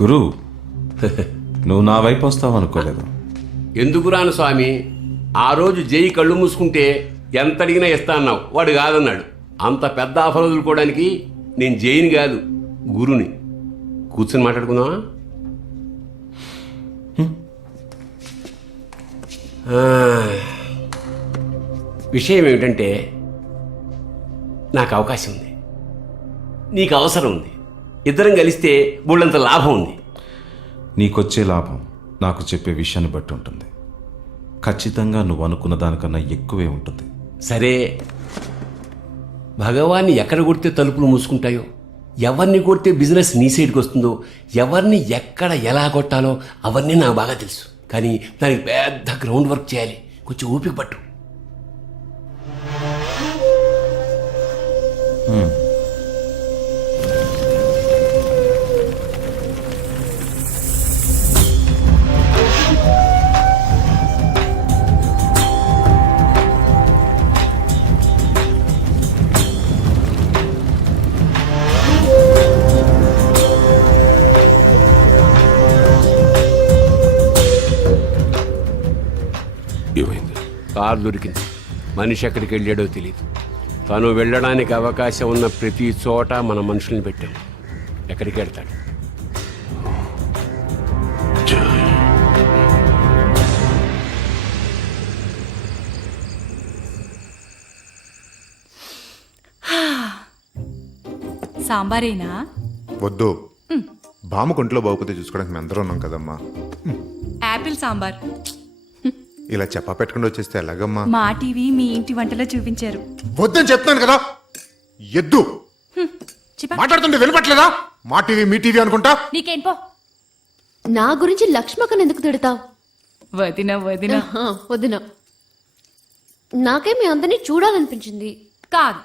గురు నువ్వు నా వైపు వస్తావు అనుకోలేదు. ఎందుకు రాను స్వామి, ఆ రోజు జై కళ్ళు మూసుకుంటే ఎంత అడిగినా ఇస్తా అన్నావు, వాడు కాదన్నాడు. అంత పెద్ద ఆఫర్ వదులుకోవడానికి నేను జైని కాదు గురుని. కూర్చొని మాట్లాడుకుందామా? విషయం ఏమిటంటే, నాకు అవకాశం ఉంది, నీకు అవసరం ఉంది, ఇద్దరం కలిస్తే బోళ్ళంత లాభం ఉంది. నీకొచ్చే లాభం నాకు చెప్పే విషయాన్ని బట్టి ఉంటుంది. ఖచ్చితంగా నువ్వు అనుకున్న దానికన్నా ఎక్కువే ఉంటుంది. సరే, భగవాన్ని ఎక్కడ కొడితే తలుపులు మూసుకుంటాయో, ఎవరిని కొడితే బిజినెస్ నీ సైడ్కి వస్తుందో, ఎవరిని ఎక్కడ ఎలా కొట్టాలో అవన్నీ నాకు బాగా తెలుసు. కానీ దానికి పెద్ద గ్రౌండ్ వర్క్ చేయాలి. కొంచెం ఓపిక పట్టు. కారు దొరికింది. మనిషి ఎక్కడికి వెళ్ళాడో తెలియదు. తను వెళ్ళడానికి అవకాశం ఉన్న ప్రతి చోట మన మనుషుల్ని పెట్టాం. ఎక్కడికి వెళ్తాడు? సాంబారేనా? వద్దు, బామ్మ కొంట్లో బాగుపోతే చూసుకోవడానికి మేము అందరూ ఉన్నాం కదమ్మా. యాపిల్ సాంబార్. ఇలా చెప్పా పెట్టుకుంటూ వచ్చేస్తే ఎలాగమ్మా? మా టీవీ మీ ఇంటి వంటలో చూపించారు. వద్దని చెప్తాను కదా. ఎద్దు మాట్లాడుతుంటే వినపట్లేదా? మా టీవీ మీ టీవీ అనుకుంటా. నీకేం పో. నా గురించి లక్ష్మక్కని ఎందుకు తిడతావు? వదినా వదినా వదిన, నాకే మీ అందరినీ చూడాలనిపించింది. కాదు,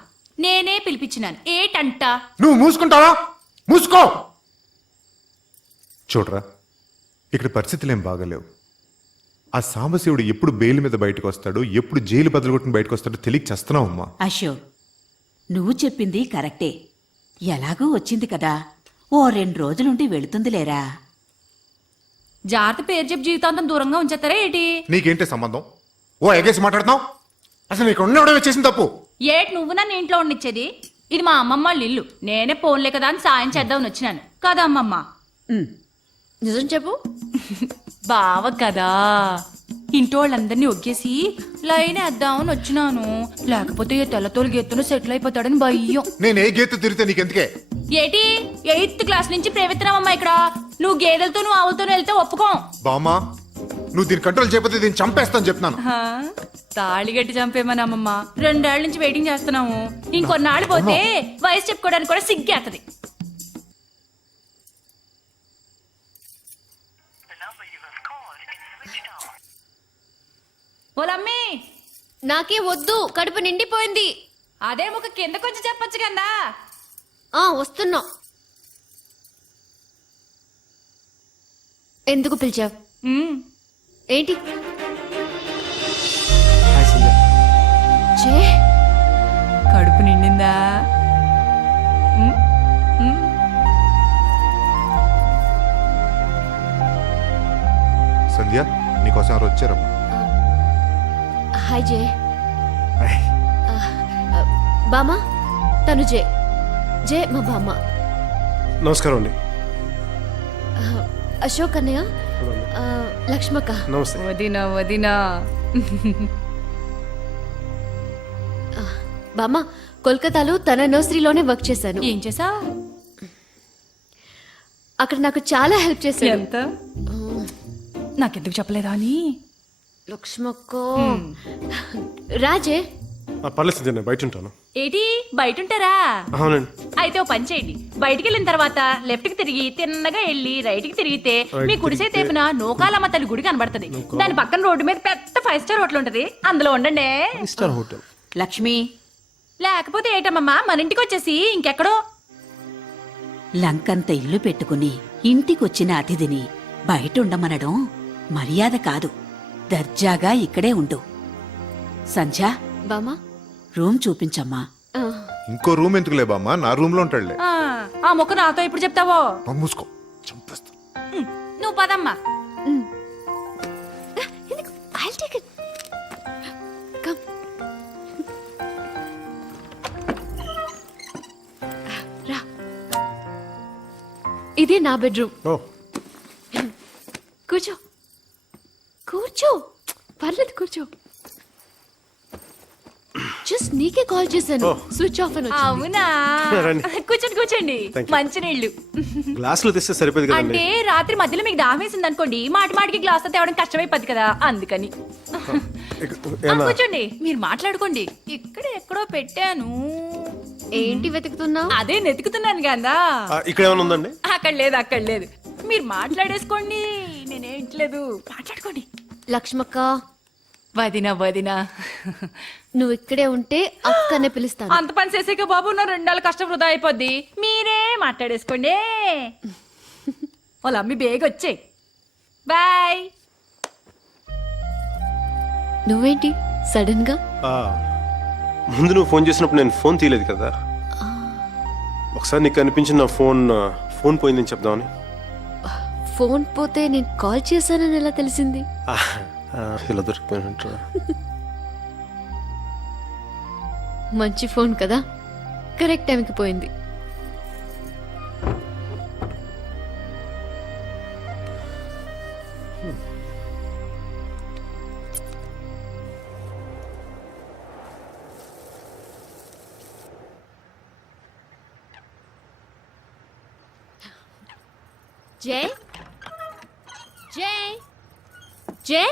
నేనే పిలిపించినాను. ఏటంట? నువ్వు మూసుకుంటావా? మూసుకో. చూడరా, ఇక్కడ పరిస్థితులు ఏం బాగలేవు. ఆ సాంబశివుడు ఎప్పుడు బెయిల్ మీద బయటకు వస్తాడు, ఎప్పుడు జైలు బదులుగొట్టుకుని బయటకు వస్తాడో తెలియక చేస్తున్నావు అమ్మా. అశోక్, నువ్వు చెప్పింది కరెక్టే. ఎలాగూ వచ్చింది కదా, ఓ 2 రోజులుండి వెళుతుందిలేరా. జాగ్రత్త పేరు చెప్పి జీవితాంతం దూరంగా ఉంచేస్తారా ఏటి? నీకేంటి సంబంధం? ఓ ఎగేసి మాట్లాడుతున్నావు. అసలు నీకు ఉండవడమే చేసిన తప్పు. ఏటి నువ్వు నన్ను ఇంట్లో ఉండిచ్చేది? ఇది మా అమ్మమ్మ వాళ్ళ ఇల్లు. నేనే పోన్లే కదా అని సాయం చేద్దామని వచ్చినాను కదా అమ్మమ్మ. నిజం చెప్పు. బావ కదా, ఇంటి వాళ్ళందరినీ ఒగ్గేసి లైన్ వేద్దామని వచ్చినాను. లేకపోతే ఏ తెల్లతోలు గెత్తును సెటిల్ అయిపోతాడని భయం. నేను ఏ గీత తిరిగితే నీకెందుకే? ఏటి 8th క్లాస్ నుంచి ప్రేమిస్తున్నావమ్మా ఇక్కడ. నువ్వు గేదెలతో నువ్వు ఆవులతో వెళ్తే ఒప్పుకో. బామ్మా, నువ్వు దీన్ని కంట్రోల్ చేయకపోతే దీన్ని చంపేస్తాను చెప్తున్నాను. తాళి గట్టి చంపేమని అమ్మమ్మ. 2 ఏళ్ల నుంచి వెయిటింగ్ చేస్తున్నాము. ఇంకొన్నాళ్ళు పోతే వయసు చెప్పుకోవడానికి కూడా సిగ్గేస్తది. ఓలమ్మి, నాకే వద్దు, కడుపు నిండిపోయింది. అదే ముఖ కిందకొచ్చి చెప్పొచ్చు కదా. వస్తున్నా. ఎందుకు పిలిచావు? ఏంటి? కడుపు నిండిందా? సంధ్య, నీకోసం ఎవరు వచ్చారమ్మా? హాయ్ జే. బామ్మ, తను జే. జే మా బామ్మ. నమస్కారం అండి. అశోక్ అన్నయ్య, లక్ష్మక్క. నమస్తే. వదినా వదినా. బామ్మ, కోల్కతాలో తన నర్సరీలోనే వర్క్ చేశాను. ఏం చేసా? అక్కడ నాకు చాలా హెల్ప్ చేశాడు. ఎంత? నాకెందుకు చెప్పలేదా అని. లక్ష్మక్క రాజే. పర్లేదు సంధ్య, నేను బయట ఉంటాను. ఏటి బయట ఉంటారా? అవునండి. అయితే ఓ పని చేయండి. బయటికి వెళ్ళిన తర్వాత లెఫ్ట్ కి తిరిగి తిన్నగా వెళ్ళి రైట్ కి తిరిగితే మీ కుడిసే తేపున నూకాలమ్మ తల్లి గుడి కనబడుతుంది. దాని పక్కన రోడ్డు మీద పెద్ద 5 స్టార్ హోటల్ ఉంటది. అందులో ఉండండి. Star hotel. లక్ష్మి, లేకపోతే ఏటమ్మమ్మా, మన ఇంటికి వచ్చేసి ఇంకెక్కడో. లంకంత ఇల్లు పెట్టుకుని ఇంటికొచ్చిన అతిథిని బయట ఉండమనడం మర్యాద కాదు. దర్జాగా ఇక్కడే ఉండు. సంధ్య, బామ్మ, రూమ్ చూపించమ్మా. ఇంకో రూమ్ ఎందుకులే బామ్మ, నా రూమ్ లో ఉంటాడులే. ఆ మొక్క నాతో ఇప్పుడు చెప్తావో? మూసుకో, చంపేస్తా. నువ్వు పదమ్మా. I'll take it. Come. రా. ఇదే నా బెడ్రూమ్. ఓ కూర్చో కూర్చో, పర్లేదు కూర్చో. జస్ట్ నీకే కాల్ చేశాను, స్విచ్ ఆఫ్ అని వచ్చింది. అవునా? రండి. కూర్చోండి కూర్చోండి. Thank you. మంచినీళ్ళు. గ్లాసులు తెస్తే సరిపోదు కదండి. అంటే రాత్రి మధ్యలో మీకు దాహం వేసింది అనుకోండి, మాటి మాటికి గ్లాస్ తేవడం కష్టమైపోద్ది కదా, అందుకని. కూర్చోండి, మీరు మాట్లాడుకోండి. ఇక్కడ ఎక్కడో పెట్టాను. ఏంటి వెతుకుతున్నావు? అదే నెతుకుతున్నాను కదా. ఇక్కడ ఏమైనా ఉందండి? అక్కడ లేదు. మీరు మాట్లాడేసుకోండి, నేనేంట్లేదు. మాట్లాడుకోండి. లక్ష్మక్క, వదినా నువ్వు ఇక్కడే ఉంటే అక్కనే పిలుస్తాను. అంత పని చేసాక బాబు, నా 2 నెలల కష్టం వృధా అయిపోద్ది. మీరే మాట్లాడేసుకోండి. వాళ్ళ అమ్మి బేగ వచ్చాయి. బాయ్. నువ్వేంటి సడన్ గా? ముందు నువ్వు ఫోన్ చేసినప్పుడు నేను ఫోన్ తీయలేదు కదా. ఒకసారి నీకు అనిపించిన నా ఫోన్ పోయిందని చెప్దామని. ఫోన్ పోతే నేను కాల్ చేశానని ఎలా తెలిసింది? ఇలా దొరికిపోయినట్టు. మంచి ఫోన్ కదా, కరెక్ట్ టైంకి పోయింది. జై జై జై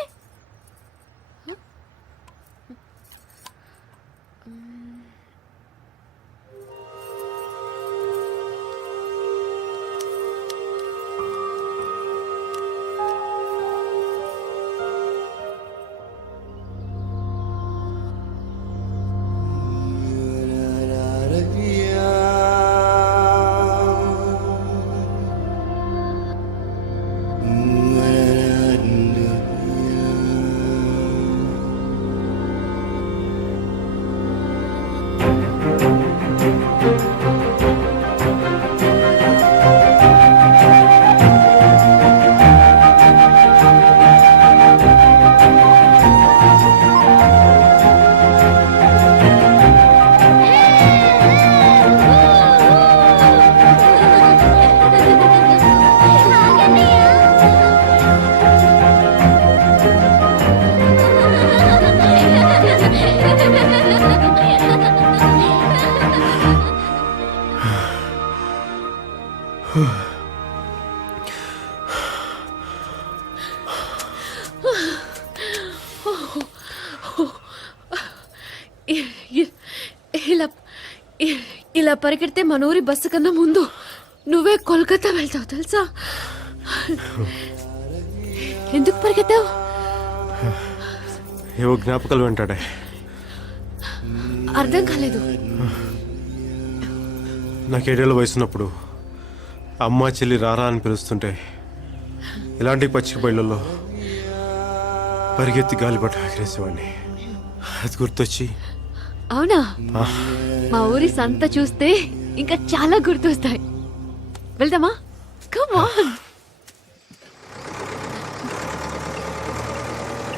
ఇలా పరిగెడితే మన ఊరి బస్సు కన్నా ముందు నువ్వే కోల్కతా వెళ్తావు తెలుసా? ఎందుకు పరిగెత్తావు? ఏవో జ్ఞాపకాలు వెంటాడే. అర్థం కాలేదు. నాకు 7 ఏళ్ళ వయసున్నప్పుడు అమ్మ చెల్లి రారా అని పిలుస్తుంటే ఇలాంటి పచ్చిక బయళ్ళలో పరిగెత్తి గాలిపట ఎగరేసేవాడిని. అది గుర్తొచ్చి. అవునా? మా ఊరి సంత చూస్తే ఇంకా చాలా గుర్తొస్తాయి. వెళ్దామా? Come on.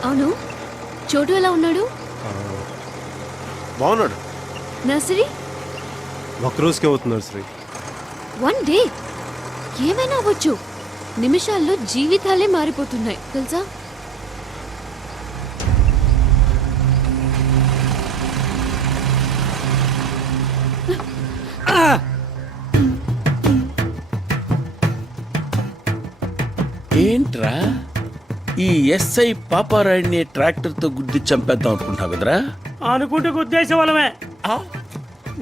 అవును, చోటు ఎలా ఉన్నాడు? బాగున్నాడు. నర్సరీ ఒక్కరోజుకే అవుతున్నారు శ్రీ. 1 డే ఏమైనా అవ్వచ్చు. నిమిషాల్లో జీవితాలే మారిపోతున్నాయి తెలుసా? ఏంట్రా ఈ ఎస్ఐ పాపారాయుడిని ట్రాక్టర్తో గుద్ది చంపేద్దాం అనుకుంటావు కదరా? అనుకుంటే ఉద్దేశం వాళ్ళమే.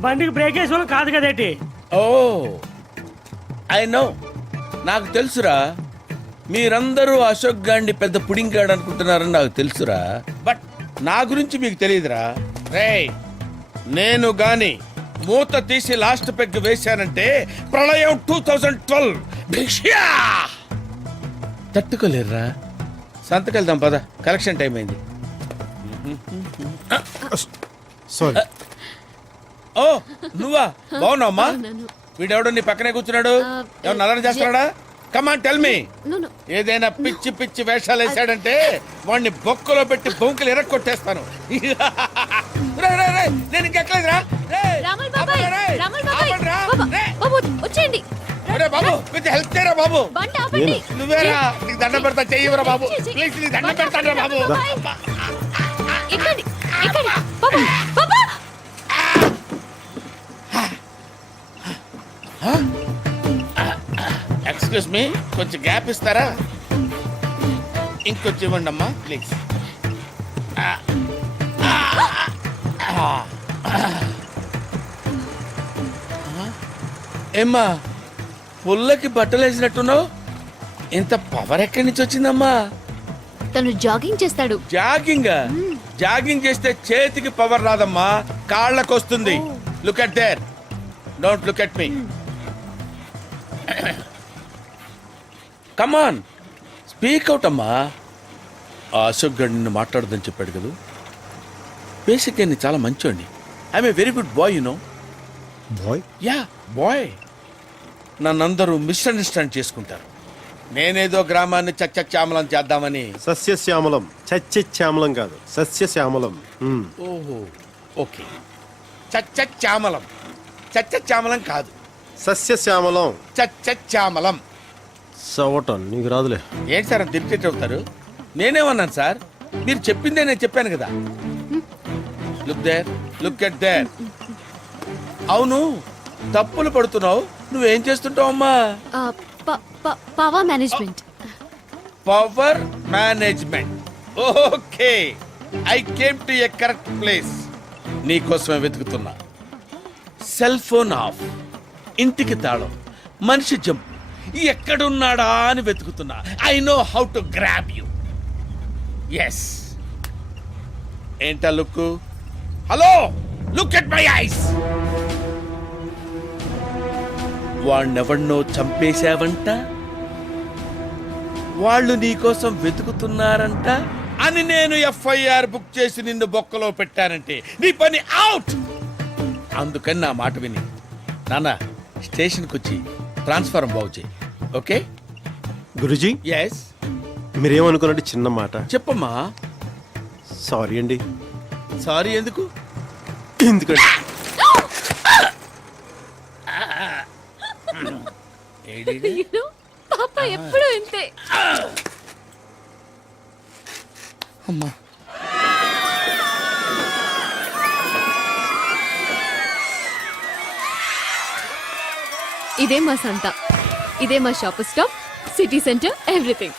బండికి బ్రేక్ వేసే వాళ్ళం కాదు కదేటి. ఓ ఐ నో, నాకు తెలుసురా. మీరందరూ అశోక్ గాండి పెద్ద పుడింగాడు అనుకుంటున్నారని నాకు తెలుసురా. బట్ నా గురించి మీకు తెలియదురా. రేయ్, నేను గాని మూత తీసి లాస్ట్ పెగ్ వేశానంటే ప్రళయం 2012 భిష్యా తట్టుకోలేరురా. సంతకెళ్దాం పద, కలెక్షన్ టైం అయింది. సారీ. ఓ నువ్వా? బాగున్నావమ్మా? వీడెవడో నీ పక్కనే కూర్చున్నాడు. ఎవరు నల్లని చేస్తున్నాడా? Come on tell me No, no. ఏదైనా పిచ్చి పిచ్చి వేషాలు వేసాడంటే వాడిని బొక్కలో పెట్టి బొంకులు ఎరక్కొట్టేస్తాను. రేయ్, రేయ్, రేయ్, నేను ఇంకెక్కలేదురా. రేయ్, రాముల్ బాబాయ్, ఆపండ్రా, రేయ్, రాముల్ బాబాయ్, ఆపండ్రా, బాబా, రేయ్. బాబు వచ్చేయండి. ఒరే బాబు కొంచెం హెల్ప్ చేయరా బాబు. బండి ఆపండి. నువ్వేరా నీకు దండం పెడతా చెయ్యరా బాబు. చెయ్యి. ప్లీజ్ నీకు దండం బండి పెడతాను బాబు. బాబాయ్. ఎక్కండి, ఎక్కండి. బాబా, బాబా. ఎక్స్క్యూజ్ మీ కొంచెం గ్యాప్ ఇస్తారా? ఇంకొంచెం ఇవ్వండి అమ్మా ప్లీజ్. ఏమ్మా పుల్లకి బట్టలు వేసినట్టున్నావు, ఇంత పవర్ ఎక్కడి నుంచి వచ్చిందమ్మా? తను జాగింగ్ చేస్తాడు. జాగింగ్ జాగింగ్ చేస్తే చేతికి పవర్ రాదమ్మా, కాళ్ళకు వస్తుంది. Look at there, don't look at me. Come on speak out అమ్మా. ఆ అశోక్ గడ్ నిన్ను మాట్లాడదని చెప్పాడు కదా. బేసిక్గా నేను చాలా మంచోండి. I'm a very good boy, you know. Boy yeah boy. నన్నందరూ మిస్అండర్స్టాండ్ చేసుకుంటారు. నేనేదో గ్రామాన్ని చచ్చచ్చామలం చేద్దామని. సస్యశ్యామలం, చచ్చామలం కాదు, సస్యశ్యామలం. ఓహో ఓకే, చచ్చచ్చామలం. చచ్చచ్చామలం కాదు, సస్యశ్యామలం. చచ్చచ్చామలం. సవటం నీకు రాదులే. ఏంటి సార్ అంత ఇరిటేట్ అవుతారు? నేనేమన్నాను సార్? మీరు చెప్పిందే నేను చెప్పాను కదా. Look there, look at there. అవును తప్పులు పడుతున్నావు, నువ్వేం చేస్తుంటావు అమ్మా? Power management. Power management. Okay, I came to a correct place. నీకోసమే వెతుకుతున్నా. సెల్ ఫోన్ ఆఫ్, ఇంటికి తాళం, మనిషి జంప్, ఎక్కడున్నాడా అని వెతుకుతున్నా. I know how to grab you. Yes. ఏంటా look? Hello, look at my eyes. వాణ్ణెవన్నో చంపేశావంట, వాళ్ళు నీకోసం వెతుకుతున్నారంట అని నేను ఎఫ్ఐఆర్ బుక్ చేసి నిన్ను బొక్కలో పెట్టానంటే నీ పని అవుట్. అందుకని నా మాట విని నాన్న స్టేషన్కి వచ్చి ట్రాన్స్ఫారం బాగు చేయి. ఓకే? గురుజీ ఎస్, మీరేమనుకున్నట్టు చిన్న మాట. చెప్పమ్మా. సారీ అండి. సారీ ఎందుకు? ఎందుకంటే పాప ఎప్పుడు ఇంతే. అమ్మా ఇదే మా సంత, ఇదే మా shop stop, city centre, everything.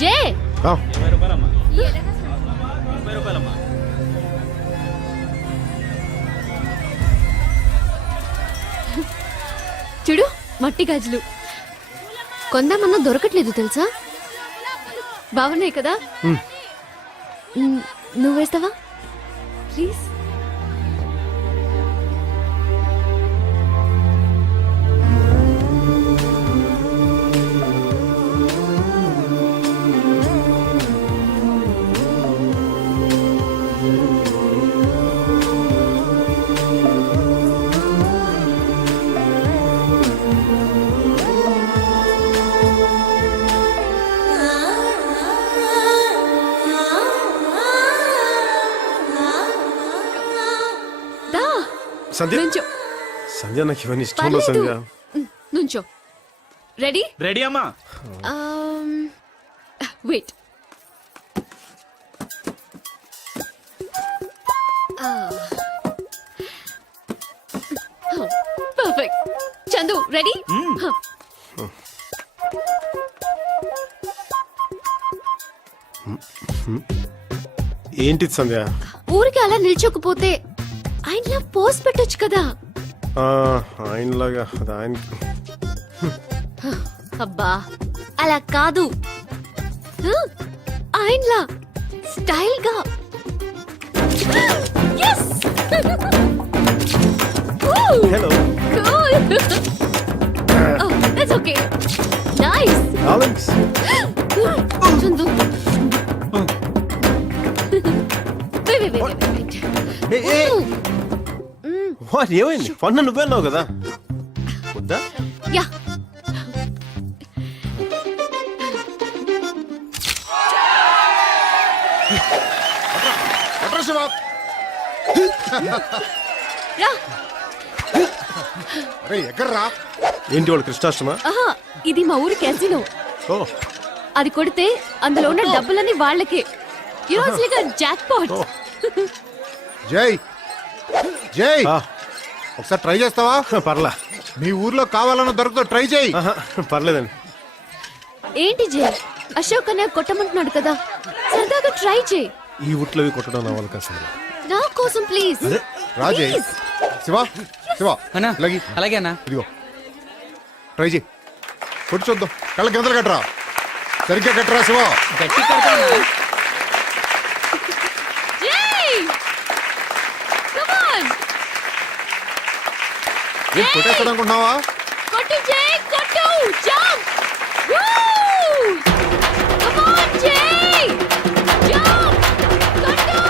జే ఆ, చూడు మట్టి గాజులు కొందామన్నా దొరకట్లేదు తెలుసా. బాగున్నాయి కదా. నువ్వు వేస్తావా ప్లీజ్? సంధ్య, నుంచో. సంధ్య నాకు ఇవన్నీ ఇష్టం ఉండదు సంధ్య. నుంచో. రెడీ? రెడీ అమ్మా. వెయిట్. పర్ఫెక్ట్. చందు రెడీ? ఏంటిది సంధ్య? ఊరికి అలా నిల్చోకపోతే ఆయనలా పోస్ట్ పెట్టొచ్చు కదా. ఆయనలాగా అది ఆయనకి. అబ్బా అలా కాదు, ఆయనలా స్టైల్ గా. Hello. Okay nice Chandu what ఏమైంది ఫన్ నువ్వే అన్నావు కదా వద్దా యా రా ఎక్కడ్రా? ఏంటి వాళ్ళు కృష్ణాష్టమా ఆహా ఇది మా ఊరి క్యాసినో ఓ అది కొడితే అందులో ఉన్న డబ్బులన్నీ వాళ్ళకే ఈరోజు జాక్ పాట్ జై జై ఆ, ఒకసారి ట్రై చేస్తావా? పర్లా మీ ఊర్లో కావాలన్న దొరకదో ట్రై చేయి. ఆహా, పర్లేదండి. ఏంటి జే అశోక్ అనే కొట్టమంటున్నాడు కదా సరదాగా ట్రై చేయి ఈ ఉట్లవి కొట్టడం నా వాళ్ళకి అసలు నా కోసం ప్లీజ్ రాజయ్ శివ శివ అన్నా లగి అలాగే అన్నా ఇదిగో ట్రై చేయి కొట్టి చూద్దాం కళ్ళ కిందలు కట్టరా సరిగ్గా కట్టరా శివ. గట్టి కొడతానా? జై కమ్ ఆన్ ఏం కొట్టేస్తాడు అనుకుంటున్నావా? కొట్టు జై కొట్టు జంప్ వూ కమ్ ఆన్ జై జంప్ కొట్టు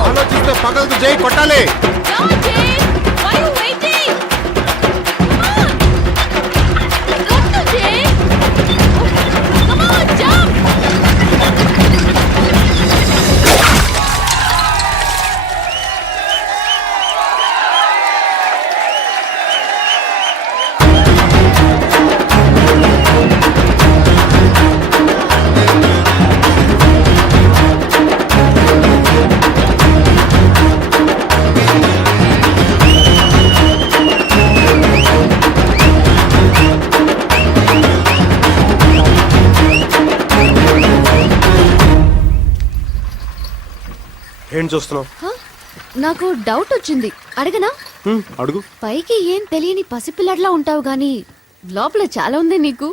ఆలోచిస్తే పగలదు జై కొట్టాలి. Go, Jay! Why are you waiting? Come on! Go to Jay! Come on, jump! ఏంటి చూస్తున్నావు? Huh? నాకు డౌట్ వచ్చింది అడగనా అడుగు. పైకి ఏం తెలియని పసిపిల్లడ్లా ఉంటావు గానీ లోపల చాలా ఉంది నీకు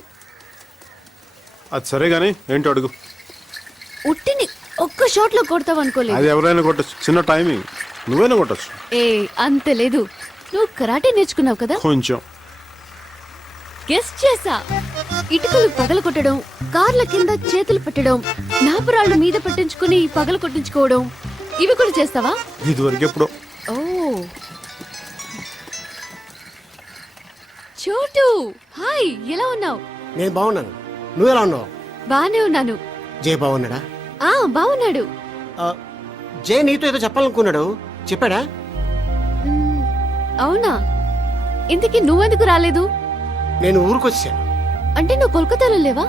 అది సరే గానీ ఏంటి అడుగు. ఉట్టిని ఒక్క షాట్ లో కొడతావు అనుకోలేదు అది ఎవరైనా కొట్టచ్చు, చిన్న టైమింగ్, నువ్వైనా కొట్టచ్చు. ఏ అంత లేదు నువ్వు కరాటే నేర్చుకున్నావు కదా కొంచెం. గెస్ చేసా ఇటుకలు పగల కొట్టడం కార్ల కింద చేతులు పెట్టడం నాపురాళ్ళు మీద పట్టించుకుని పగల కొట్టించుకోవడం ఇవి కూడా చేస్తావా ఇది వరకు ఎప్పుడో. ఓ చోటు హాయ్ ఎలా ఉన్నావు నేను బాగున్నాను, నువ్వెలా ఉన్నావు? బానే ఉన్నాను జే బాగున్నాడా? ఆ బాగున్నాడు జే నీతో ఏదో చెప్పాలనుకున్నాడు, చెప్పాడా? మ్, అవునా ఇంతకీ నువ్వెందుకు రాలేదు నేను ఊరికొచ్చాను. అంటే నువ్వు కోల్కతాలో లేవా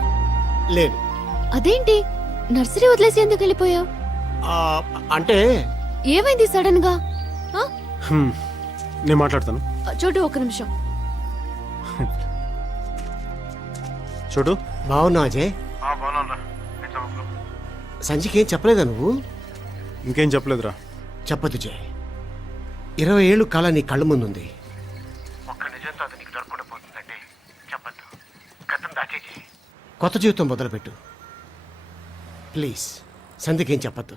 లేదు. అదేంటి నర్సరీ వదిలేసి ఎందుకు వెళ్ళిపోయావు అంటే ఏమైంది సడన్ గా ఆ? నేను మాట్లాడతాను. చోటు ఒక నిమిషం చూడు. బాగున్నా జే? సంచికి ఏం చెప్పలేదా నువ్వు? ఇంకేం చెప్పలేదురా. చెప్పదు జే, 20 ఏళ్ళు కాలం నీ కళ్ళ ముందుంది. కొత్త జీవితం మొదలుపెట్టు ప్లీజ్. సంధికేం చెప్పద్దు.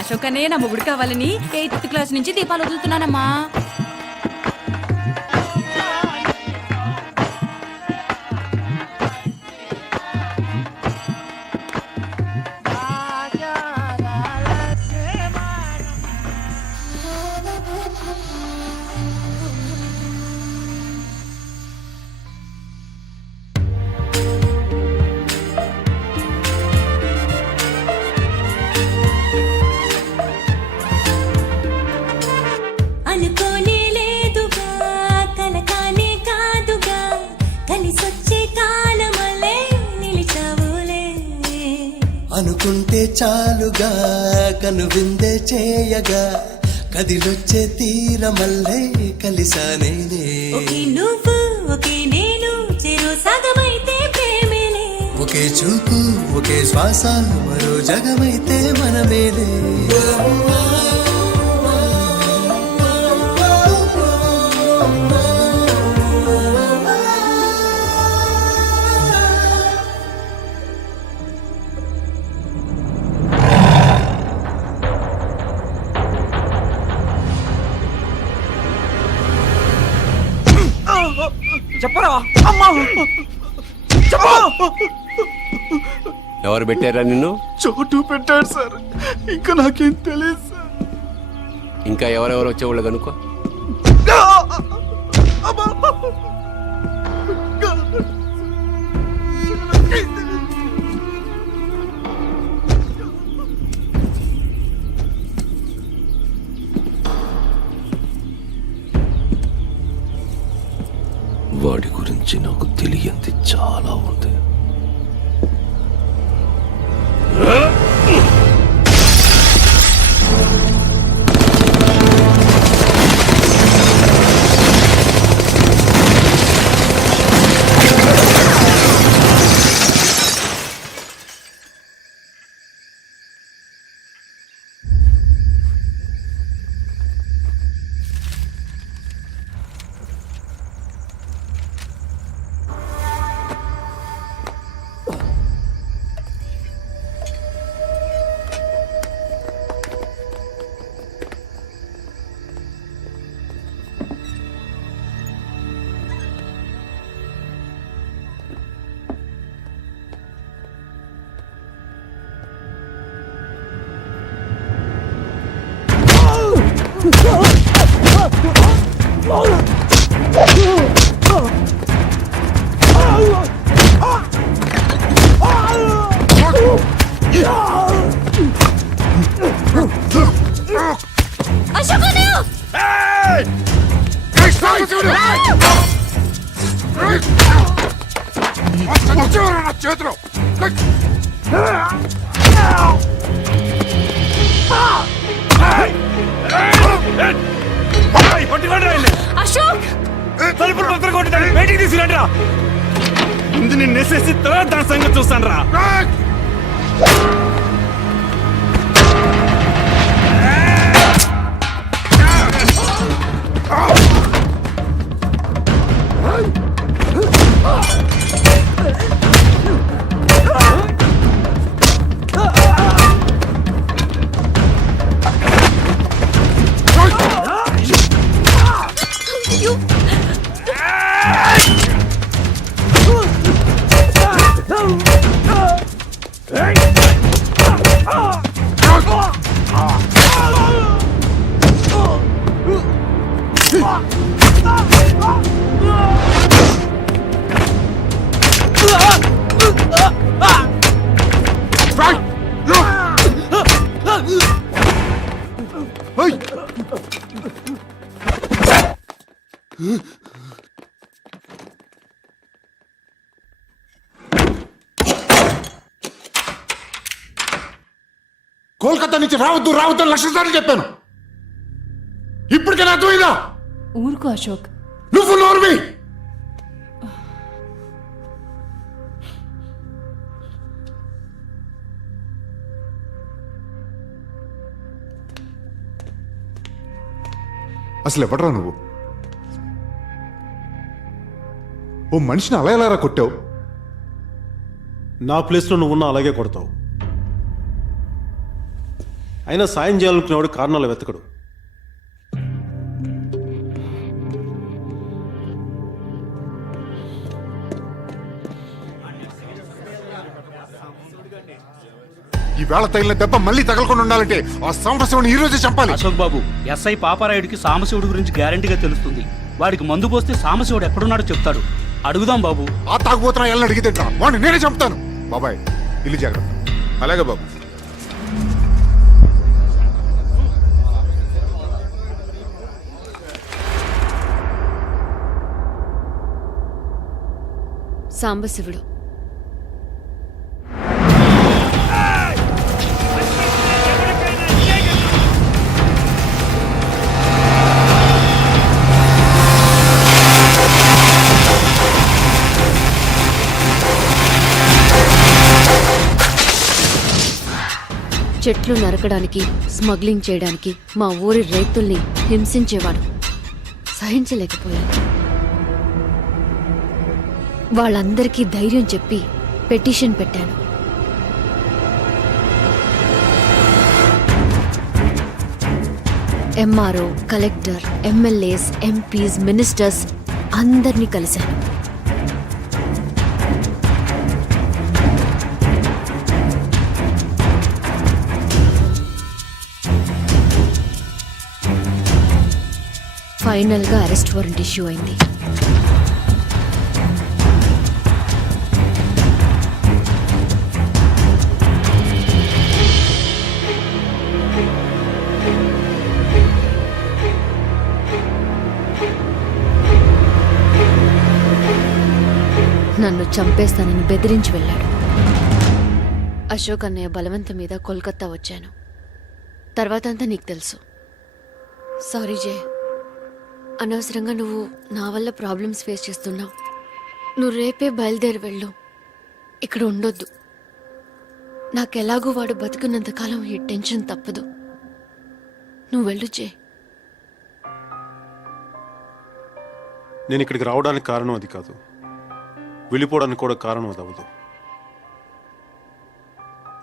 అశోక్ అన్నయ్య నా మొగుడు కావాలని 8th క్లాస్ నుంచి దీపాలు వదులుతున్నానమ్మా. అనుకోనే లేదుగా కనకానే కాదుగా కలిసొచ్చే కాలమలే నిలిచావులే. అనుకుంటే చాలుగా కనువిందే చేయగా కదిలొచ్చే తీరమల్లే కలిసానే. ఒకే నువ్వు ఒకే నేను చెరో సగమైతే ప్రేమేలే. ఒకే చూపు ఒకే శ్వాస మరో జగమైతే మనమేలే. చెప్పరా అమ్మా, చెప్పు. ఎవరు పెట్టారా నిన్ను? చోటు పెట్టాడు సార్, ఇంకా నాకేం తెలియదు సార్. ఇంకా ఎవరెవరు వచ్చేవాళ్ళు కనుక్కో. వాడి గురించి నాకు తెలియంది చాలా ఉంది. అశోక్ అన్నయ్య! చేతిలో అశోక్! తలుపులు బద్దలు కొట్టి దాన్ని బయటికి తీసుకురండి రా. ముందు నేను నెసేసి తర్వాత దాని సంగతి చూస్తాను రా. కోల్కతా నుంచి రావద్దు రావద్దు లక్ష సార్లు చెప్పాను. ఇప్పటికైనా అర్థమైందా? ఊరుకో అశోక్. నువ్వు నోర్మి. అసలు ఎవడరా నువ్వు? ఓ మనిషిని అలా ఎలా కొట్టావు? నా ప్లేస్లో నువ్వున్నా అలాగే కొడతావు. అయినా సాయం చేయాలనుకునేవాడు కారణాలు వెతకడు. ఈ వేళ తగిలిన దెబ్బ మళ్ళీ తగలకుండా ఉండాలంటే ఆ సాంబశివుని ఈ రోజే చంపాలి. అశోక్ బాబు, ఎస్ఐ పాపారాయుడికి సాంబశివుడి గురించి గ్యారంటీగా తెలుస్తుంది. వాడికి మందు పోస్తే సాంబశివుడు ఎక్కడున్నాడో చెప్తాడు. అడుగుదాం బాబు. ఆ తాగుబోతున్నా ఎల్లని అడిగితే వాడిని నేనే చంపుతాను. బాబాయ్ ఇల్లు జాగ్రత్త. అలాగే బాబు. సాంబశివుడు చెట్లు నరకడానికి, స్మగ్లింగ్ చేయడానికి మా ఊరి రైతుల్ని హింసించేవాడు. సహించలేకపోయాను. వాళ్ళందరికీ ధైర్యం చెప్పి పెటిషన్ పెట్టాను. MRO, collector, MLAs, MPs, ministers అందరినీ కలిశాను. ఫైనల్గా అరెస్ట్ వారెంట్ ఇష్యూ అయింది. నన్ను చంపేస్తానని బెదిరించి వెళ్ళాడు. అశోక్ అన్నయ్య బలవంతం మీద కోల్కతా వచ్చాను. తర్వాత అంతా నీకు తెలుసు. సారీ జయ్, అనవసరంగా నువ్వు నా వల్ల ప్రాబ్లమ్స్ ఫేస్ చేస్తున్నావు. నువ్వు రేపే బయలుదేరి వెళ్ళు. ఇక్కడ ఉండొద్దు. నాకెలాగూ వాడు బతుకున్నంతకాలం ఈ టెన్షన్ తప్పదు. నువ్వు వెళ్ళు జయ్. నేను ఇక్కడికి రావడానికి కారణం అది కాదు, వెళ్ళిపోవడానికి కూడా కారణం అది అవ్వదు.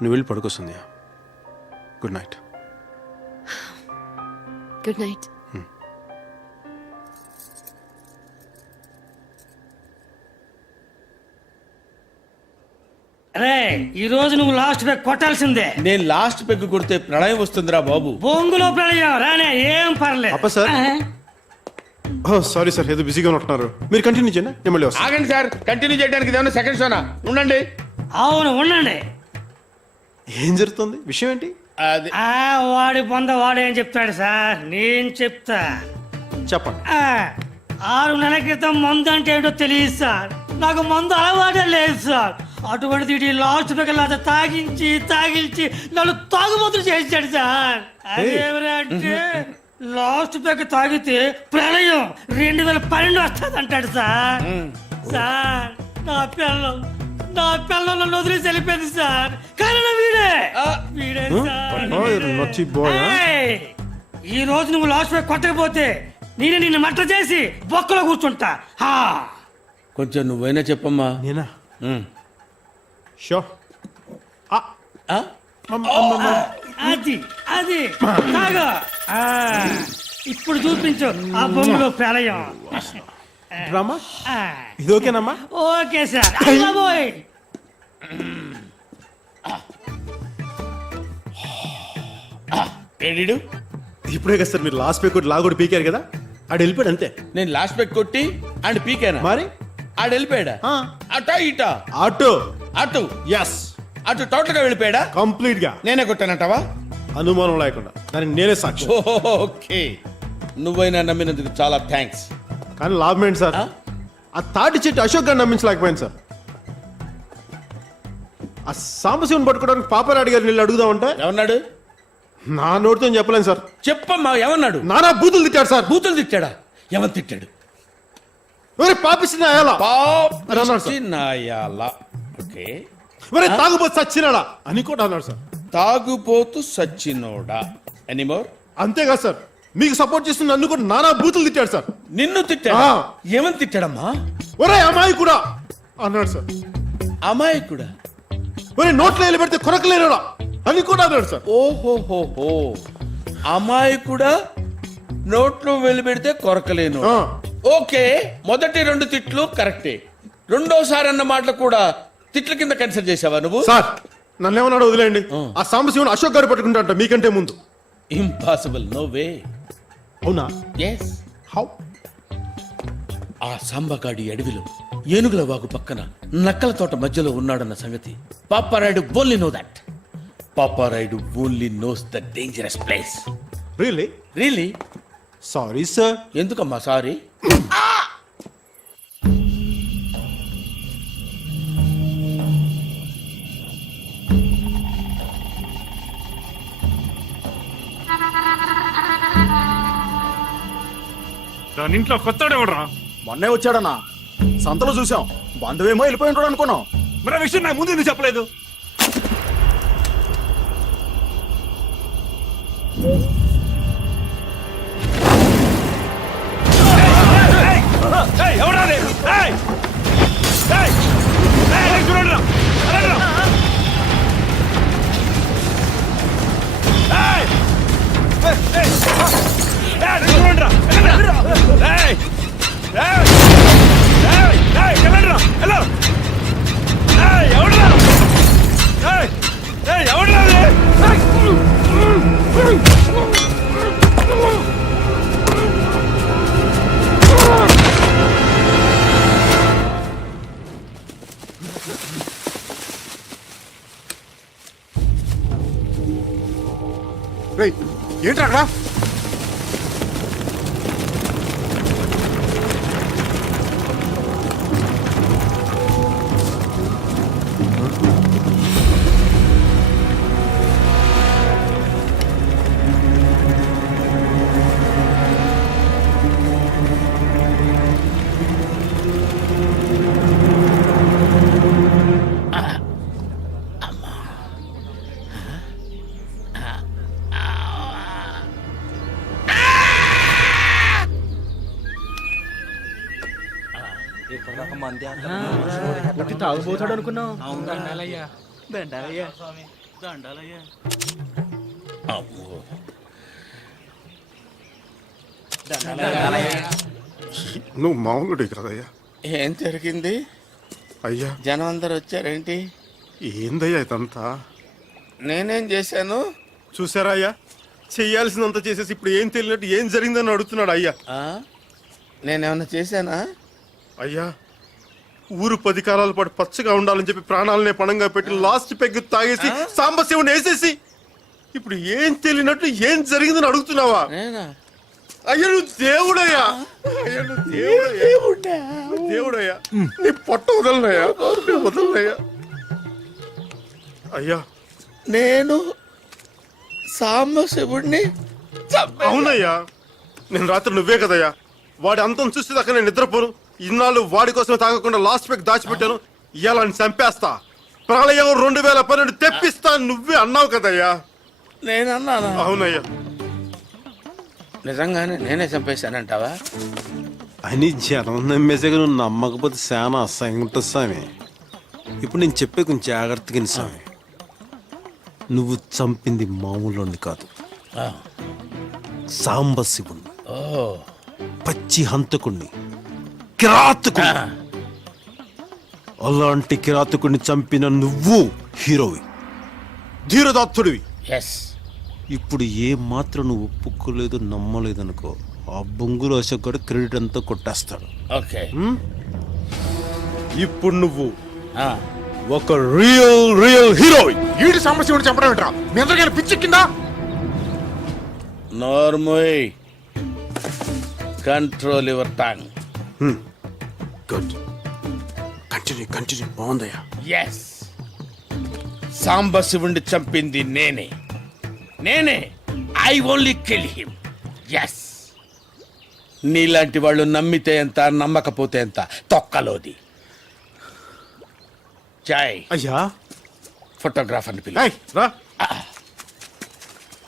నువ్వు వెళ్ళి పడుకో Sandhya. Good night. Good night. అరే, ఈ రోజు నువ్వు లాస్ట్ పెగ్ కొట్టాల్సిందే. నేను లాస్ట్ పెగ్ కొడితే ప్రళయం వస్తుందిరా బాబు. బొంగులో ప్రళయం రానే, ఏం పర్లేదు. అప్ప సార్. సారీ సార్, ఏదో బిజీగా ఉంటున్నారు. మీరు కంటిన్యూ చేయండి, నేను మళ్ళీ వస్తాను. ఆగండి సార్, కంటిన్యూ చేయడానికి ఏమైనా సెకండ్ షోనా? ఉండండి. అవును, ఉండండి. ఏం జరుగుతుంది? విషయం ఏంటి? అది వాడి పొంద వాడేం చెప్తాడు సార్, నేను చెప్తా. చెప్పండి. 6 నెలల క్రితం మందు అంటే ఏంటో తెలియదు సార్. నాకు మందు అలవాటే లేదు సార్. అటువంటిది లాస్ట్ పెగలాద తాగించి నన్ను తాగుబోతులు చేశాడు సార్. అదేమిటంటే లాస్ట్ పెగ్ తాగితే ప్రళయం 2012 వస్తుంది అంటాడు సార్. సార్, నా పిల్లలు నన్ను వదిలేసి వెళ్ళిపోయింది సార్. కారణం వీడే సార్. ఈ రోజు నువ్వు లాస్ట్ పెగ్ కొట్టకపోతే నేనే నిన్ను మట్ట చేసి బొక్కలో కూర్చుంటా. కొంచెం నువ్వైనా చెప్పమ్మా. నేనా? షో. అది తాగు. ఇప్పుడు చూపించు ఆ బొమ్మలో ప్రళయం. డ్రామా ఇది ఓకేనమ్మా? Okay sir. బాబోయ్, ఏడిడు? ఇప్పుడే కదా సార్ మీరు లాస్ట్ పేక్ లాగోడు పీకారు కదా, ఆడు వెళ్ళిపోయాడు అంతే. నేను లాస్ట్ పెగ్ కొట్టి అండ్ పీకేనా? మరి ఆడు వెళ్ళిపోయాడా? అటా ఇటా? అటు అటు. ఎస్, అటు టోటల్ గా వెళ్ళిపోయాడా? కంప్లీట్ గా. నేనే కొట్టానంటావా? అనుమానం లేకుండా దానికి నేనే సాక్షి. ఓకే, నువ్వైనా నమ్మినందుకు చాలా థ్యాంక్స్. కానీ లాభం ఏంటి సార్? ఆ తాటి చెట్టు అశోక్ గారిని నమ్మించలేకపోయింది సార్. ఆ సాంబశివుని పట్టుకోవడానికి పాపారాయుడు గారిని వెళ్ళి అడుగుదామంటే ఏమన్నాడు? నా నోటితో చెప్పలేను సార్. చెప్పమ్మా, ఏమన్నాడు? నానా బూతులు తిట్టాడు సార్. బూతులు తిట్టాడా? ఎవరు తిట్టాడు? పాపిస్తుంది అయ్యాలా నాయాలా. ఓకే, తాగుబోతు సచ్చినాడా అని కూడా అన్నాడు సార్. తాగుపోతూ సచ్చినోడా? ఎనీమోర్? అంతేగా సార్, మీకు సపోర్ట్ చేస్తున్న నన్ను కూడా నానా బూతులు తిట్టాడు సార్. నిన్ను తిట్టాడా? ఏమని తిట్టాడమ్మా? ఒరే అమ్మాయి కూడా అన్నాడు సార్. అమ్మాయి కూడా? ఒరే నోట్లో వెళ్ళి పెడితే కొరకలేనుడా అని కూడా అన్నాడు సార్. ఓహోహోహో, అమ్మాయి కూడా నోట్లో వెళ్ళి పెడితే కొరకలేను. ఆ. ఓకే, మొదటి 2 తిట్లు కరెక్టే. రెండోసారి అన్న మాటలు కూడా తిట్ల కింద కన్సిడర్ చేసావా నువ్వు? సార్ నన్ను ఏమన్నాడు వదిలేయండి. ఆ సాంబశివుని అశోక్ గారు పట్టుకుంటాడంట మీకంటే ముందు. Impossible, no way. అవునా? ఎస్. హౌ? ఆ సాంబగాడి అడవిలో ఏనుగుల వాగు పక్కన నక్కల తోట మధ్యలో ఉన్నాడన్న సంగతి Paparayudu only know that. Paparayudu only knows the dangerous place. Really? Really? Sorry sir. ఎందుకమ్మా సారీ? దాని ఇంట్లో కొత్తడేవడరా? మొన్నే వచ్చాడన్నా, సంతలో చూసాం. బంధువేమో వెళ్ళిపోయి ఉంటాడు అనుకున్నాం. మరి ఆ విషయం నాకు ముందు ఎందుకు చెప్పలేదు? ఏంట్రా అక్కడ? తాగుపోతాడు అనుకున్నాం. నువ్వు మామూలుడే కదయ్యా. ఏం జరిగింది అయ్యా జనం అందరు వచ్చారేంటి? ఏందయ్యా ఇదంతా? నేనేం చేశాను? చూసారా అయ్యా, చెయ్యాల్సినంత చేసేసి ఇప్పుడు ఏం తెలియనట్టు ఏం జరిగిందని అడుగుతున్నాడు అయ్యా. నేనేమన్నా చేశానా? అయ్యా ఊరు 10 కాలాల పాటు పచ్చగా ఉండాలని చెప్పి ప్రాణాలనే పణంగా పెట్టి లాస్ట్ పెగ్ తాగేసి సాంబశివుని వేసేసి ఇప్పుడు ఏం తెలియనట్టు ఏం జరిగిందని అడుగుతున్నావా? నేనా? అయ్యా నువ్వు దేవుడయ్యా. అయ్యా నువ్వు దేవుడయ్యా. దేవుడయ్యా, నీ పొట్ట వదలనయ్యా, వదలనయ్యా. అయ్యా నేను సాంబశివుడిని అవునయ్యా, నేను రాత్రి నువ్వే కదయ్యా వాడి అంతం చూసేదాకా నేను నిద్రపోను. ఇన్నాళ్ళు వాడి కోసమే తాగకుండా లాస్ట్ పెగ్ దాచిపెట్టాను. ఇవాళ చంపేస్తా, ప్రళయం 2012 తెప్పిస్తా నువ్వే అన్నావు కదయ్యా. నేనన్నానా? అవునయ్యా. నిజంగానే నేనే చంపేశానంటావా? అని జనం నమ్మేసాక నువ్వు నమ్మకపోతే చాలా అసహ్యం ఉంటుంది స్వామి. ఇప్పుడు నేను చెప్పే కొంచెం జాగ్రత్తగా స్వామి. నువ్వు చంపింది మామూలు కాదు, సాంబశివుణ్ణి, పచ్చి హంతకుణ్ణి, కిరాతకుణ్ణి. అలాంటి కిరాతకుణ్ణి చంపిన నువ్వు హీరోవి, ధీరదాత్తుడివి. ఇప్పుడు ఏ మాత్రం నువ్వు ఒప్పుకోలేదు, నమ్మలేదు అనుకో, ఆ బొంగులు అశోక్ గారు క్రెడిట్ అంతా కొట్టేస్తాడు. ఓకే, ఇప్పుడు నువ్వు ఒక రియల్ హీరో. ఈడి సాంబశివుని చంపడం ఏంట్రా? మీ అందరికీ పిచ్చి కింద. Normal control your tongue. Good, continue బాగుందయ్యా. ఎస్, సాంబశివుణ్ణి చంపింది నేనే. I only kill him. Yes, నీలాంటి వాళ్ళు నమ్మితే ఎంత, నమ్మకపోతే ఎంత, తొక్కలోది. జై అయ్యా, ఫోటోగ్రాఫర్ని పిలు. రా.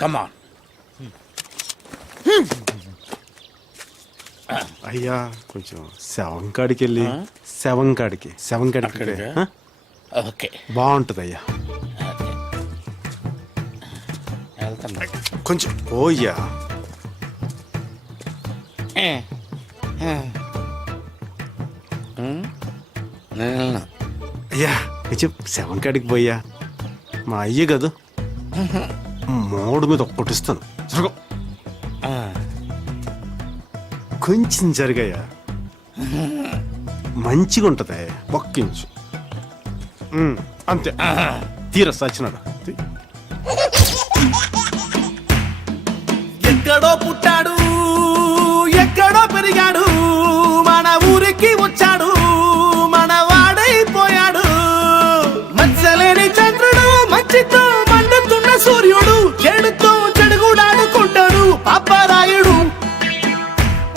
కమాన్. అయ్యా కొంచెం శవంకాడికి వెళ్ళి శవంకాడికి ఓకే, బాగుంటది అయ్యా. వెళ్తున్నా. కొంచెం పోయ్యా. నేను వెళ్ళను. అయ్యా కొంచెం సెవెన్ కాడికి పోయ్యా. మా అయ్యే కదా మోడు మీద ఒక్కటిస్తాను. జరగ కొంచెం జరిగాయా, మంచిగా ఉంటది. ఒక్కించు అంతే. తీర సచ్చినాడు. ఎక్కడో పుట్టాడు, ఎక్కడో పెరిగాడు, మన ఊరికి వచ్చాడు, మన వాడైపోయాడు. మచ్చలేని చంద్రుడు, మంచితో మండుతున్న సూర్యుడు, చెడుతో చెడుగుడాడుకుంటాడు పాపరాయుడు,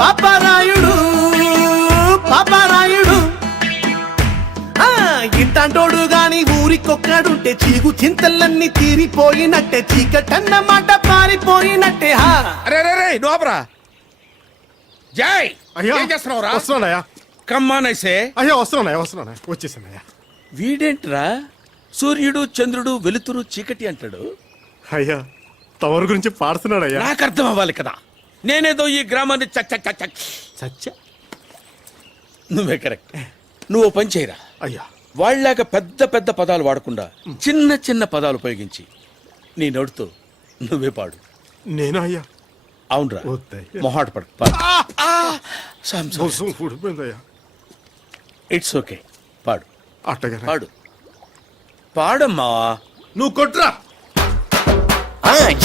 పాపరాయుడు, పాపరాయుడు. ఇట్టంటోడు గాని ఊరికొక్కడుంటే చీగు చింతలన్నీ తీరిపోయినట్టే, చీకటన్నమాట పారిపోయినట్టే. అరే రే రే నోపరా. జై అయ్యా ఏం చేస్తున్నావురా? వస్తున్నానయ్యా. కమ్మానైసే. అయ్యా వస్తున్నానయ్యా వచ్చేసానయ్యా. వీడేంట్రా సూర్యుడు చంద్రుడు వెలుతురు చీకటి అంటాడు? అయ్యా తమరి గురించి పాడుతున్నాడయ్యా. నాకు అర్థం అవ్వాలి కదా. నేనేదో ఈ గ్రామాన్ని చచ్చ. నువ్వే కరెక్ట్. నువ్వు ఓ పని చేయరా. అయ్యా వాళ్ళలాగా పెద్ద పెద్ద పదాలు వాడకుండా చిన్న చిన్న పదాలు ఉపయోగించి నీ నోటితో నువ్వే పాడు. నేను అయ్యా. అవునరా, వద్దయ్యా. మొహాట పడు. ఊడిపోయిందయ్యా. ఇట్స్ ఓకే, పాడు అట్టగా పాడు పాడమ్మా. నువ్వు కొట్రా.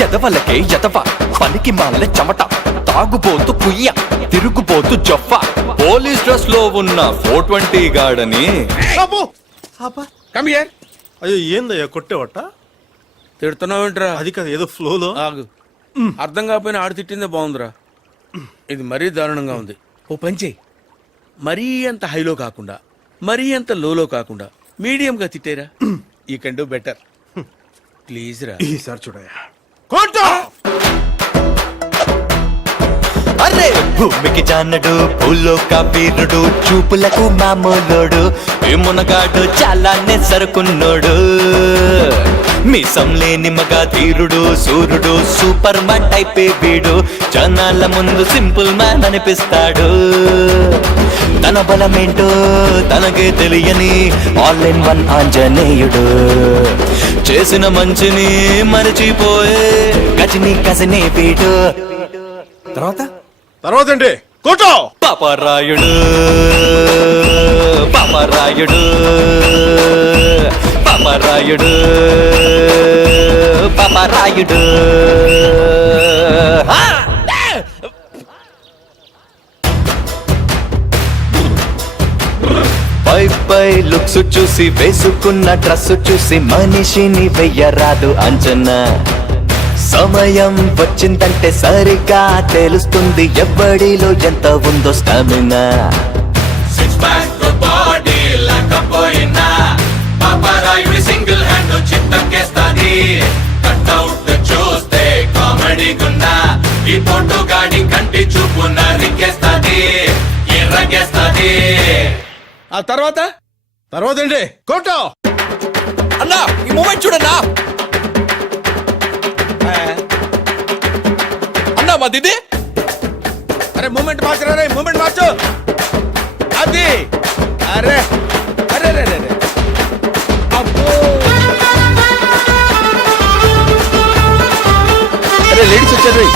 ఎదవలకే ఎదవ, పనికి మాల చెమట, తాగుబోతు కుయ్య, తిరుగుబోతు జొఫ, పోలీస్ డ్రెస్ లో ఉన్న 420 గాడని. Come here. అయ్యో ఏందయ్యా కొట్టేవట? తిడుతున్నావేంట్రా? అది కాదు ఏదో ఫ్లోలో. ఆగు. అర్థం కాకపోయినా ఆడు తిట్టిందే బాగుందిరా. ఇది మరీ దారుణంగా ఉంది. ఓ పని చెయ్యి, మరీ అంత హైలో కాకుండా మరీ అంత లోలో కాకుండా మీడియంగా తిట్టేరా. You can do better. Please రా. ఈసారి చూడయ్యా. కొట్టు. అరే భూమికి జానడు, భూలోక వీరుడు, చూపులకు మామూలుడు, మునగాడు చాలా సరుకున్నోడు, మీసం లేని మగ ధీరుడు, సూర్యుడు, సూపర్ మ్యాన్ టైపే వీడు, జనాల ముందు సింపుల్ మ్యాన్ అనిపిస్తాడు. తన బలమేంటో తనకే తెలియని ఆల్ ఇన్ వన్ ఆంజనేయుడు, చేసిన మంచిని మరచిపోయే గజని గజనే వీడు. తర్వాత ఏంటి? కొట్టు. పాపరాయుడు, పాపరాయుడు, పాపరాయుడు, పాపరాయుడు. పై లుక్స్ చూసి, వేసుకున్న డ్రెస్ చూసి మనిషిని వెయ్యరాదు అంచనా. సమయం వచ్చిందంటే సరిగ్గా తెలుస్తుంది ఎవడిలో ఎంత ఉందో స్టామినా. సింగిల్ హ్యాండ్ చిత్తకేస్తాది, కట్అవుట్ చూస్తే కామెడీ గున్నా, ఈ ఫోటో గాడి కంటి చూపు నరికేస్తాది, ఎర్రగేస్తాది. ఆ తర్వాత ఏంటి? కొట్టు. అన్నా ఈ మూమెంట్ చూడన్నా. అన్నా మా దిది. అరే మూమెంట్ మార్చరా రే, మూమెంట్ మార్చు. అది అరే అరే రే రే. అబ్బో. అరే లేడీస్ వచ్చారు.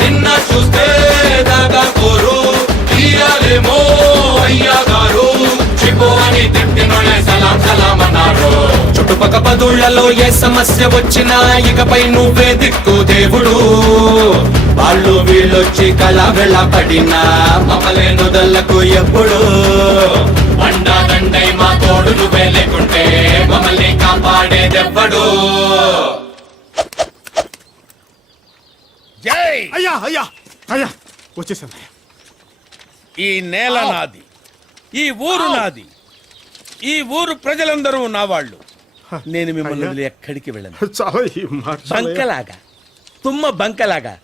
నిన్న చూస్తే దాగా కోరు తీయాలేమో అయ్యా గారు, చిపో అని తిట్టినోళ్ళే సలాం సలాం అన్నారు. చుట్టుపక్క పదుళ్లలో ఏ సమస్య వచ్చినా ఇకపై నువ్వే దిక్కు దేవుడు, వాళ్ళు వీళ్ళొచ్చి కళ వెళ్ళపడినా మమ్మలే నుదళ్లకు ఎప్పుడు. అండాదండై మా తోడు నువ్వే లేకుంటే మమ్మల్ని కాపాడేదెవ్వడు. జై. అయ్యా అయ్యా అయ్యా వచ్చేసాను. ఈ నేల నాది, ఈ ఊరు నాది, ఈ ఊరు ప్రజలందరూ నా వాళ్ళు. నేను మిమ్మల్ని వదిలి ఎక్కడికి వెళ్ళను. చాలా ఈ మాట బంకలాగా, తుమ్మ బంకలాగా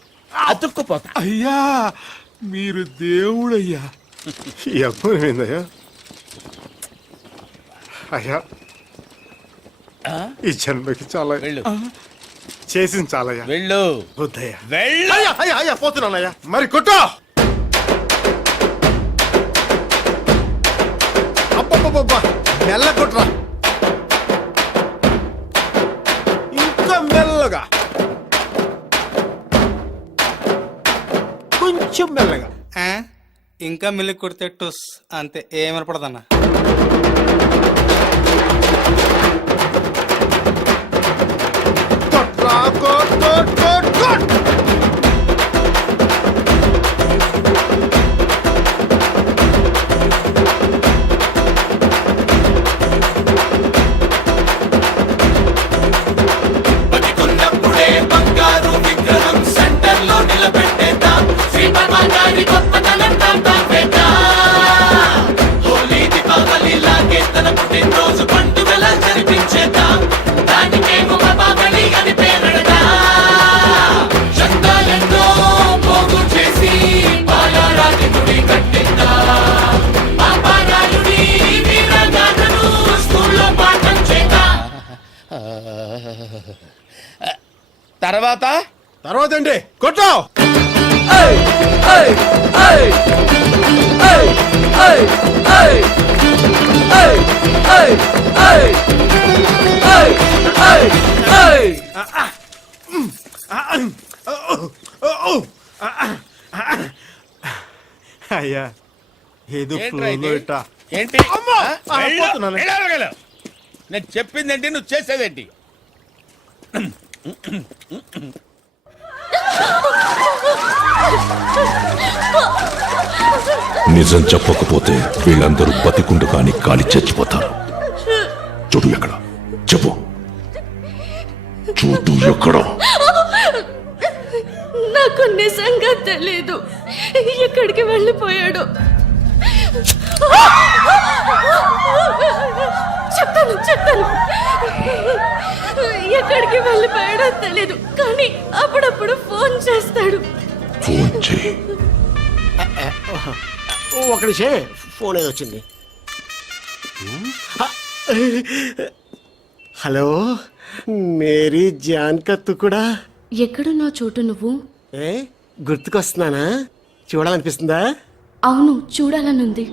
అతుక్కుపోతా. అయ్యా మీరు దేవుడయ్యా. ఈ అబ్బాయి ఏందయ్యా? అయ్యా ఈ జన్మకి చాలా వెళ్ళు చేసింది చాలయ్యా. వెళ్ళు వద్దయ్యా. వెళ్ళు. అయ్యా అయ్యా అయ్యా పోతున్నానయ్యా. మరి కొట్టో. అబ్బబ్బబ్బబ్బా మెల్ల కొట్రా. ఇంకా మెల్లగా, కొంచెం మెల్లగా. ఇంకా మిల్లి కొడితే టుస్ అంతే, ఏమనపడదన్నా. కొట్రా, కొట్ కొట్ కొట్ కొట్. బతికున్నప్పుడే బంగారు విగ్రహం సెంటర్ లో నిలబెట్టేద్దాం. శ్రీపరమాచారి గొప్పతనం హోలీ దీపావళి లాగే తన పుట్టినరోజు పండుగలా జరిపించేద్దాం. దానికేమో బాబాబలి అని పేరడదా. చందాలెన్నో పోగు చేసి బాలరాజు గుడి కట్టిద్దా. పాపారాయుడి వీరగాథను స్కూల్లో పాఠం చేద్దాం. తర్వాత తర్వాత ఏంటి? కొట్టో. అయ్యా ఏదో ఏంట్రా ఇది? ఫ్లోలో ఇట్టా. ఏంటి? అమ్మా! ఆ, వెళ్ళు, పోతున్నాను. వెళ్ళు, వెళ్ళు. నేను చెప్పిందేంటి, నువ్వు చేసేదేంటి? నిజం చెప్పకపోతే వీళ్ళందరూ బతికుండు కానీ కాలి చచ్చిపోతారు. చూడు ఎక్కడ, చెప్పు, చూడు ఎక్కడ. నాకు నిజంగా తెలీదు ఎక్కడికి వెళ్ళిపోయాడు. చెప్తాను చెప్తాను, ఎక్కడికి వెళ్ళిపోయాడో తెలీదు, కానీ అప్పుడప్పుడు ఫోన్ చేస్తాడు. ఫోన్ చేయి. ఒక నిమిషం, ఫోన్ ఏదో వచ్చింది. హలో, మేరీ జాన్ కా తుకుడా. ఎక్కడున్నా చోటు నువ్వు? ఏ గుర్తుకొస్తున్నానా? చూడాలనిపిస్తుందా? అవును, చూడాలనుంది.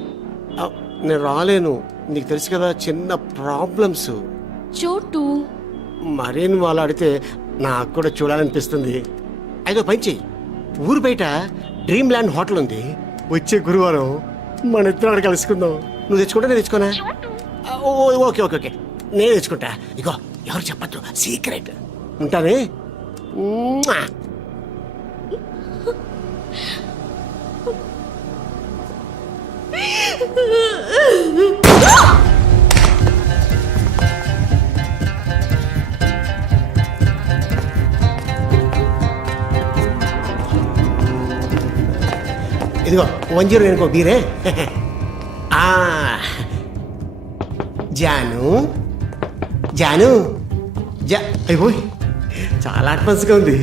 నేను రాలేను, నీకు తెలుసు కదా, చిన్న ప్రాబ్లమ్స్. చోటు మరీ నువ్వు అలా అడిగితే నాకు కూడా చూడాలనిపిస్తుంది. అయితే పని చెయ్యి, ఊరు బయట డ్రీమ్ ల్యాండ్ హోటల్ ఉంది, వచ్చే గురువారం మన ఇద్దరు అక్కడ కలుసుకుందాం. నువ్వు తెచ్చుకుంటా, నేను తెచ్చుకోనా? ఓకే ఓకే ఓకే, నేను తెచ్చుకుంటా. ఇగో ఎవరు చెప్పద్దు, సీక్రెట్. ఉంటానే. ఇదిగో 109 బీరే. జాను జాను అయిపోయి చాలా అడ్వాన్స్గా ఉంది.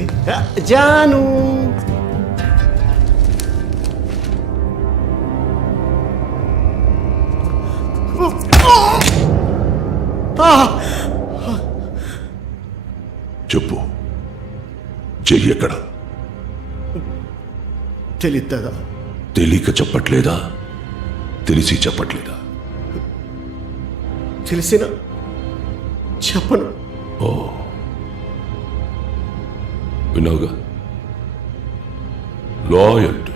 జాను చెప్పు, చెయ్యి ఎక్కడ. తెలియదా? తెలియక చెప్పట్లేదా, తెలిసి చెప్పట్లేదా? తెలిసిన చెప్పను. ఓ, విన్నావుగా, లాయల్టీ.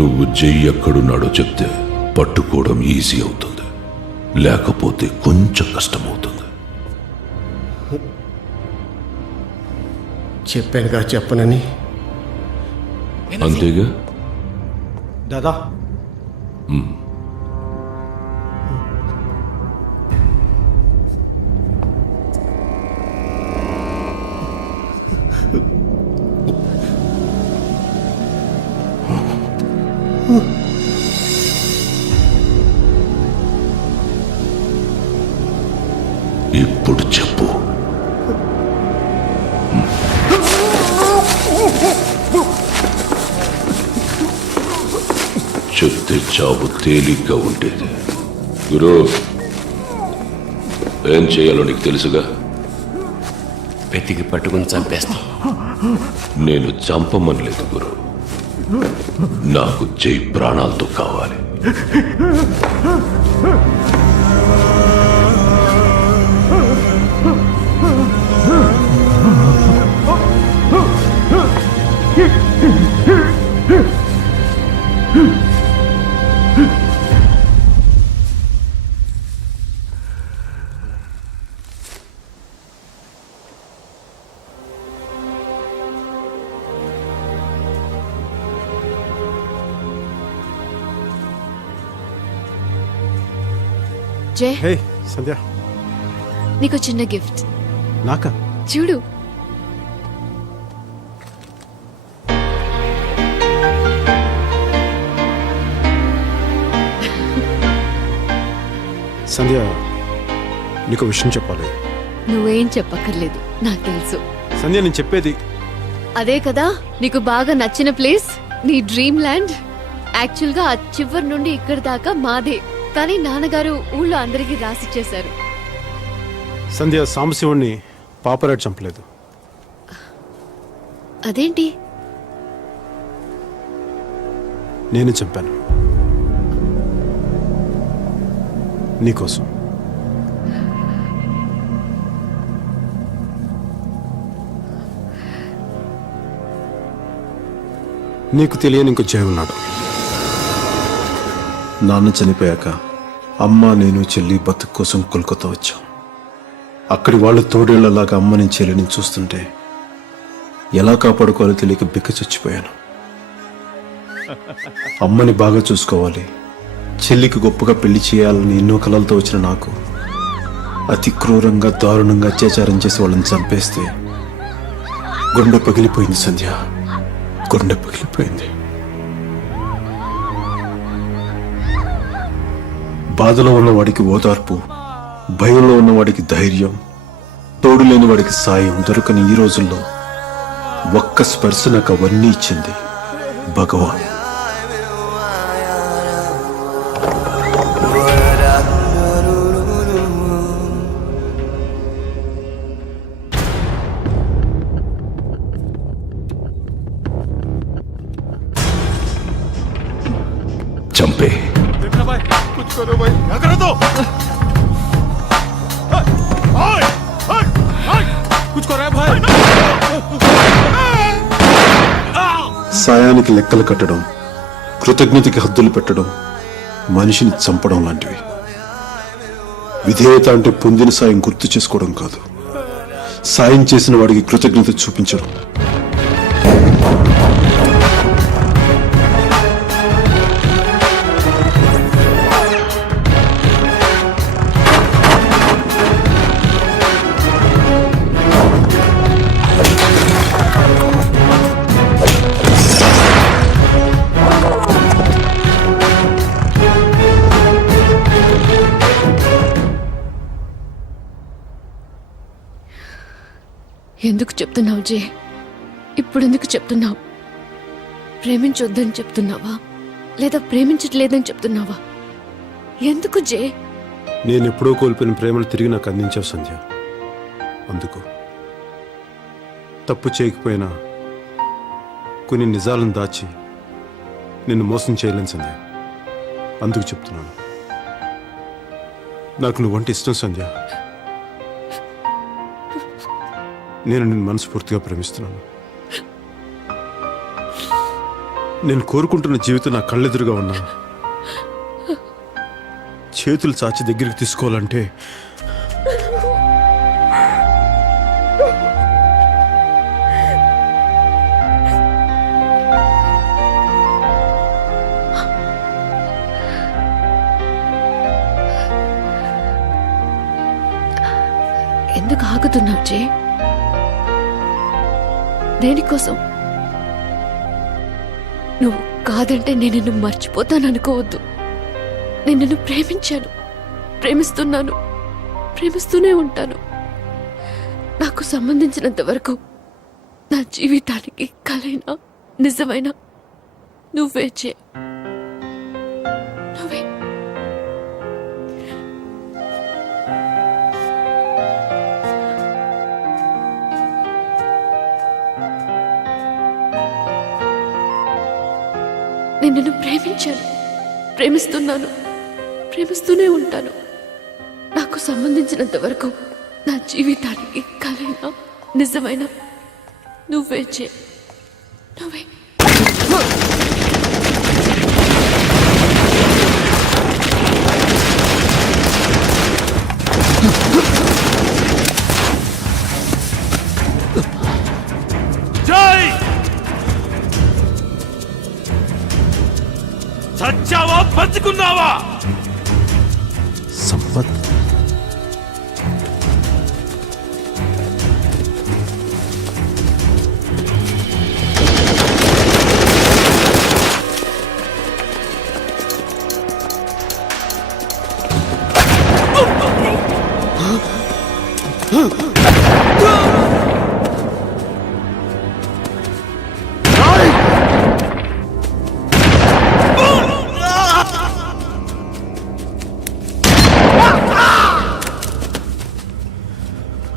నువ్వు జై ఎక్కడున్నాడో చెప్తే పట్టుకోవడం ఈజీ అవుతుంది, లేకపోతే కొంచెం కష్టమవుతుంది. చెప్పానుగా చెప్పనని. అంతేగా దాదా. ఇప్పుడు చెప్పు. చావు తేలిగ్గా ఉండేది. గురు, ఏం చేయాలో నీకు తెలుసుగా. వెతికి పట్టుకుని చంపేస్తాం. నేను చంపమనలేదు గురు, నాకు జై ప్రాణాలతో కావాలి. జే, హే సంధ్య, నీకు చిన్న గిఫ్ట్. నాకా? చూడు. సంధ్య, నీకు విషయం చెప్పాలి. నువ్వేం చెప్పక్కర్లేదు, నాకు తెలుసు. సంధ్య, నేను చెప్పేది అదే కదా నీకు బాగా నచ్చిన ప్లేస్, నీ డ్రీమ్ ల్యాండ్. యాక్చువల్గా ఆ చివరి నుండి ఇక్కడి దాకా మాదే, కానీ నాన్నగారు ఊళ్ళో అందరికీ రాసిచ్చేశారు. సంధ్య, సాంబశివుణ్ణి పాపరాడు చంపలేదు. అదేంటి? నేను చంపాను, నీకోసం. నీకు తెలియని ఇంకో జయ ఉన్నాడు. నాన్న చనిపోయాక అమ్మ, నేను, చెల్లి బతుకు కోసం కోల్కతా వచ్చాం. అక్కడి వాళ్ళు తోడేళ్లలాగా అమ్మని చెల్లిని చూస్తుంటే ఎలా కాపాడుకోవాలో తెలియక బిక్క చచ్చిపోయాను. అమ్మని బాగా చూసుకోవాలి, చెల్లికి గొప్పగా పెళ్లి చేయాలని ఎన్నో కలలతో వచ్చిన నాకు అతి క్రూరంగా, దారుణంగా అత్యాచారం చేసి వాళ్ళని చంపేస్తే గుండె పగిలిపోయింది సంధ్య, గుండె పగిలిపోయింది. బాధలో ఉన్నవాడికి ఓదార్పు, భయంలో ఉన్నవాడికి ధైర్యం, తోడు లేని వాడికి సాయం దొరకని ఈ రోజుల్లో ఒక్క స్పర్శ నాకు అవన్నీ ఇచ్చింది భగవాన్. చంపే. సాయానికి లెక్కలు కట్టడం, కృతజ్ఞతకి హద్దులు పెట్టడం, మనిషిని చంపడం లాంటివి. విధేయత అంటే పొందిన సాయం గుర్తు చేసుకోవడం కాదు, సాయం చేసిన వాడికి కృతజ్ఞత చూపించడం. ఎందుకు చెప్తున్నావు జే? ఇప్పుడు ఎందుకు చెప్తున్నావు? ప్రేమించొద్దని చెప్తున్నావా, లేదా ప్రేమించట్లేదని చెప్తున్నావా? ఎందుకు జే? నేను ఎప్పుడో కోల్పోయిన ప్రేమను తిరిగి నాకు అందించావు సంధ్య. అందుకు తప్పు చేయకపోయినా కొన్ని నిజాలను దాచి నిన్ను మోసం చేయలేను సంధ్య. అందుకు చెప్తున్నాను, నాకు నువ్వంటే ఇష్టం సంధ్య. నేను నిన్ను మనస్ఫూర్తిగా ప్రేమిస్తున్నాను. నేను కోరుకుంటున్న జీవితం నా కళ్ళెదురుగా ఉన్నా చేతులు చాచి దగ్గరికి తీసుకోవాలంటే ఎందుకు ఆగుతున్నావు జే? దేనికోసం? నువ్వు కాదంటే నేను నిన్ను మర్చిపోతాను అనుకోవద్దు. నేను నిన్ను ప్రేమించాను, ప్రేమిస్తున్నాను, ప్రేమిస్తూనే ఉంటాను. నాకు సంబంధించినంత వరకు నా జీవితానికి కలైనా నిజమైనా నువ్వే చే. నిన్ను ప్రేమించాను, ప్రేమిస్తున్నాను, ప్రేమిస్తూనే ఉంటాను. నాకు సంబంధించినంత వరకు నా జీవితానికి కలైనా నిజమైన నువ్వే చే నువ్వే. జై సచ్చావా బతుకున్నావా? సంపత్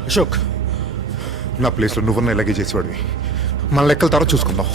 అశోక్, నా ప్లేస్లో నువ్వున్న ఇలాగే చేసేవాడివి. మన లెక్కల తర్వాత చూసుకుందాం.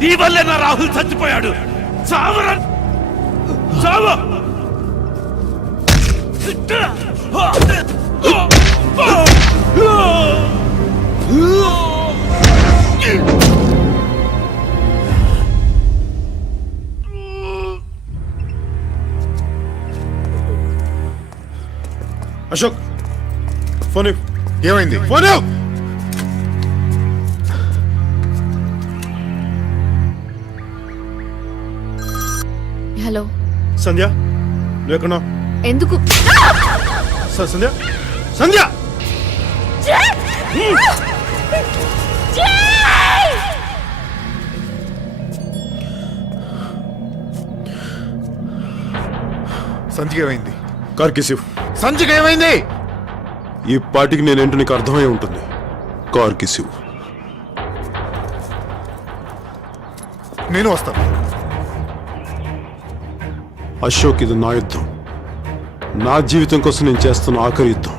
నీ వల్లే నా రాహుల్ చచ్చిపోయాడు. చావరా చావ. అశోక్, ఫోన్ ఇవ్వు. ఏమైంది? ఫోన్ ఇవ్వు. హలో సంధ్య, నువ్వు ఎక్కడున్నావు? ఎందుకు? సంధ్య, సంధ్య! సంధ్యకి ఏమైంది? కార్ కిసివ్. సంధ్యకి ఏమైంది? ఈ పాటికి నేనేంటో నీకు అర్థమై ఉంటుంది. కార్ కిసివ్. నేను వస్తాను. అశోక్, ఇది నా యుద్ధం. నా జీవితం కోసం నేను చేస్తున్న ఆఖరి యుద్ధం.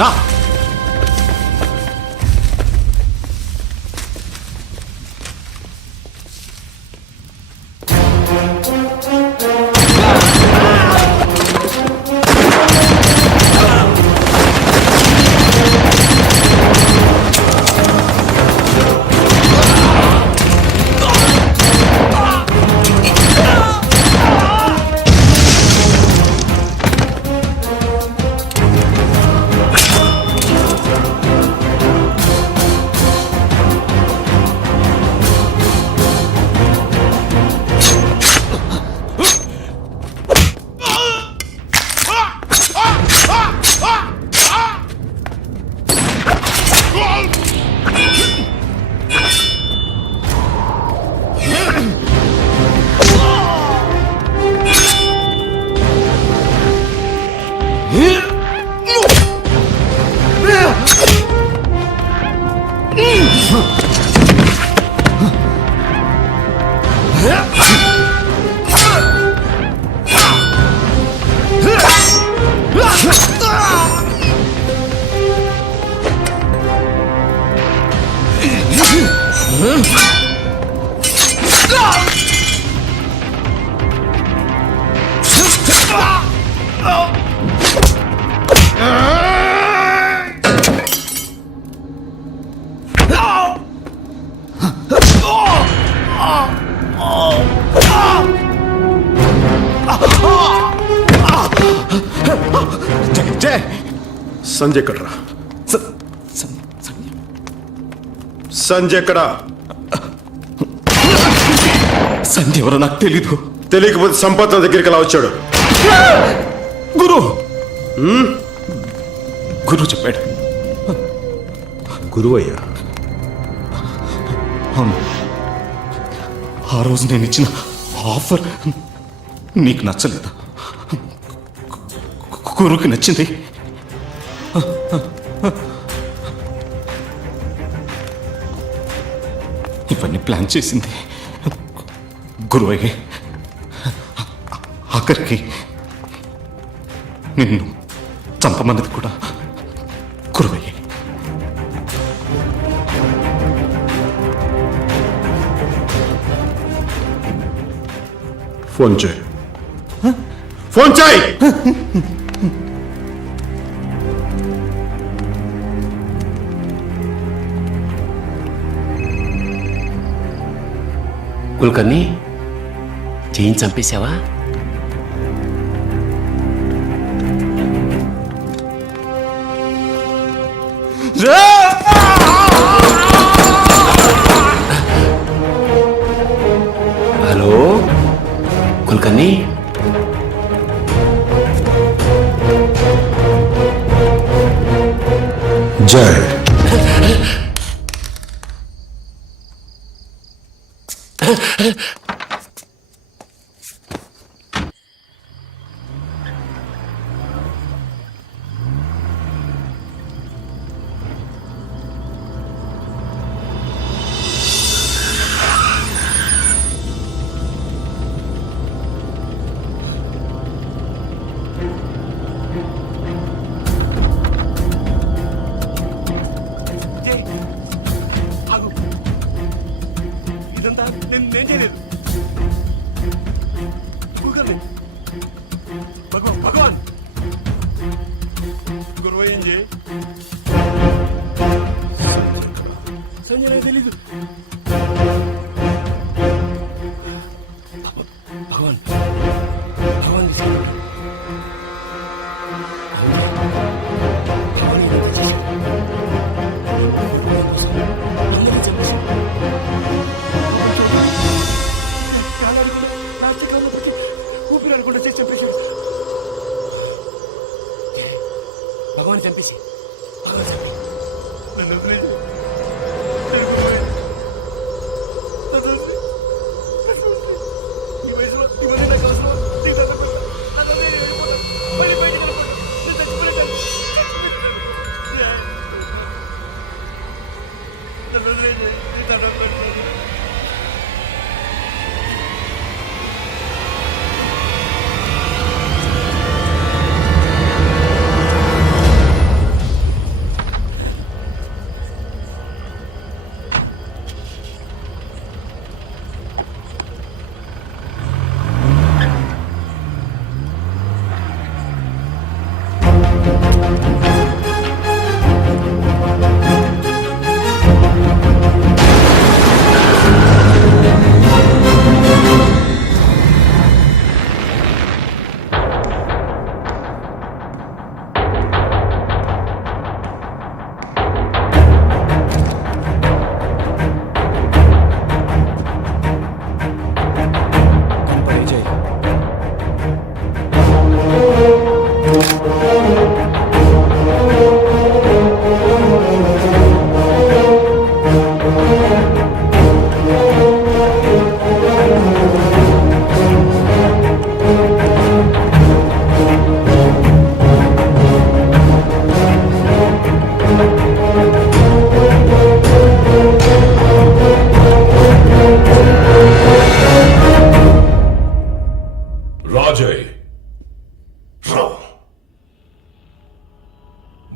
రా. సంజయ్ ఎక్కడరా? సంజయ్ ఎక్కడా? సంధ్య ఎవరో నాకు తెలీదు. తెలియకపోతే సంపత్ దగ్గరికి ఎలా వచ్చాడు? గురు గురువు చెప్పాడు. గురువయ్యా? అవును. ఆ రోజు నేను ఇచ్చిన ఆఫర్ నీకు నచ్చలేదు, గురువుకి నచ్చింది. ఇవన్నీ ప్లాన్ చేసింది గురువయ్యే. ఆఖరికి నిన్ను చంపమన్నది కూడా గురువయ్యే. ఫోన్ చేయి, ఫోన్ చేయి. కుల్కర్ని జైన్ చంపేశావా? హలో కుల్కర్ని, జై ఇదంతా నేను చేయలేదు. భగవాన్ గురువు ఏం చేయి? సంజయ్ నాకు తెలీదు. భగవాన్ భగవాన్ భగవాన్ చంపేసి భగవాన్ చంపి నన్ను వదిలేసి ఈ వయసులో ఇవన్నీ నాకు అవసరం. నీకు దండం పెడతా. నన్ను వదిలేసి నేను వెళ్ళిపోతాను. మళ్ళీ బయటికి వెళ్ళిపోతాను. నేను చచ్చిపోయాను. నన్ను వదిలేసి నీకు దండం పెడతాను.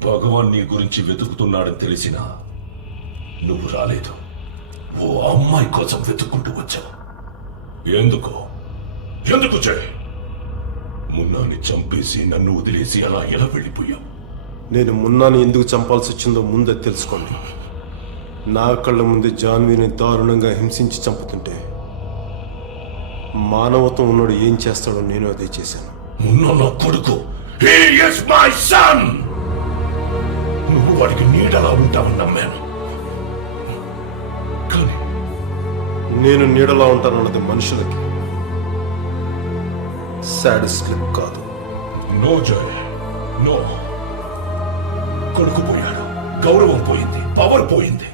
భగవాన్ నీ గురించి వెతుకుతున్నాడని తెలిసినా నువ్వు రాలేదు. ఓ అమ్మాయి కోసం వెతుక్కుంటూ వచ్చావు. ఎందుకు జయ్? మున్నాని చంపేసి నన్ను వదిలేసి అలా ఎలా వెళ్ళిపోయావు? నేను మున్నాని ఎందుకు చంపాల్సి వచ్చిందో ముందే తెలుసుకోండి. నా కళ్ళ ముందు జాన్వీని దారుణంగా హింసించి చంపుతుంటే మానవత్వం ఉన్నాడు ఏం చేస్తాడో నేను అదే చేశాను. మున్నా నా కొడుకు. He is my son! నువ్వు వాడికి నీడలా ఉంటావని నమ్మాను. కానీ నేను నీడలా ఉంటానన్నది మనుషులకి, సాడిస్ట్లకు కాదు. నో జయ్, నో. కొడుకు పోయాడు, గౌరవం పోయింది, పవర్ పోయింది.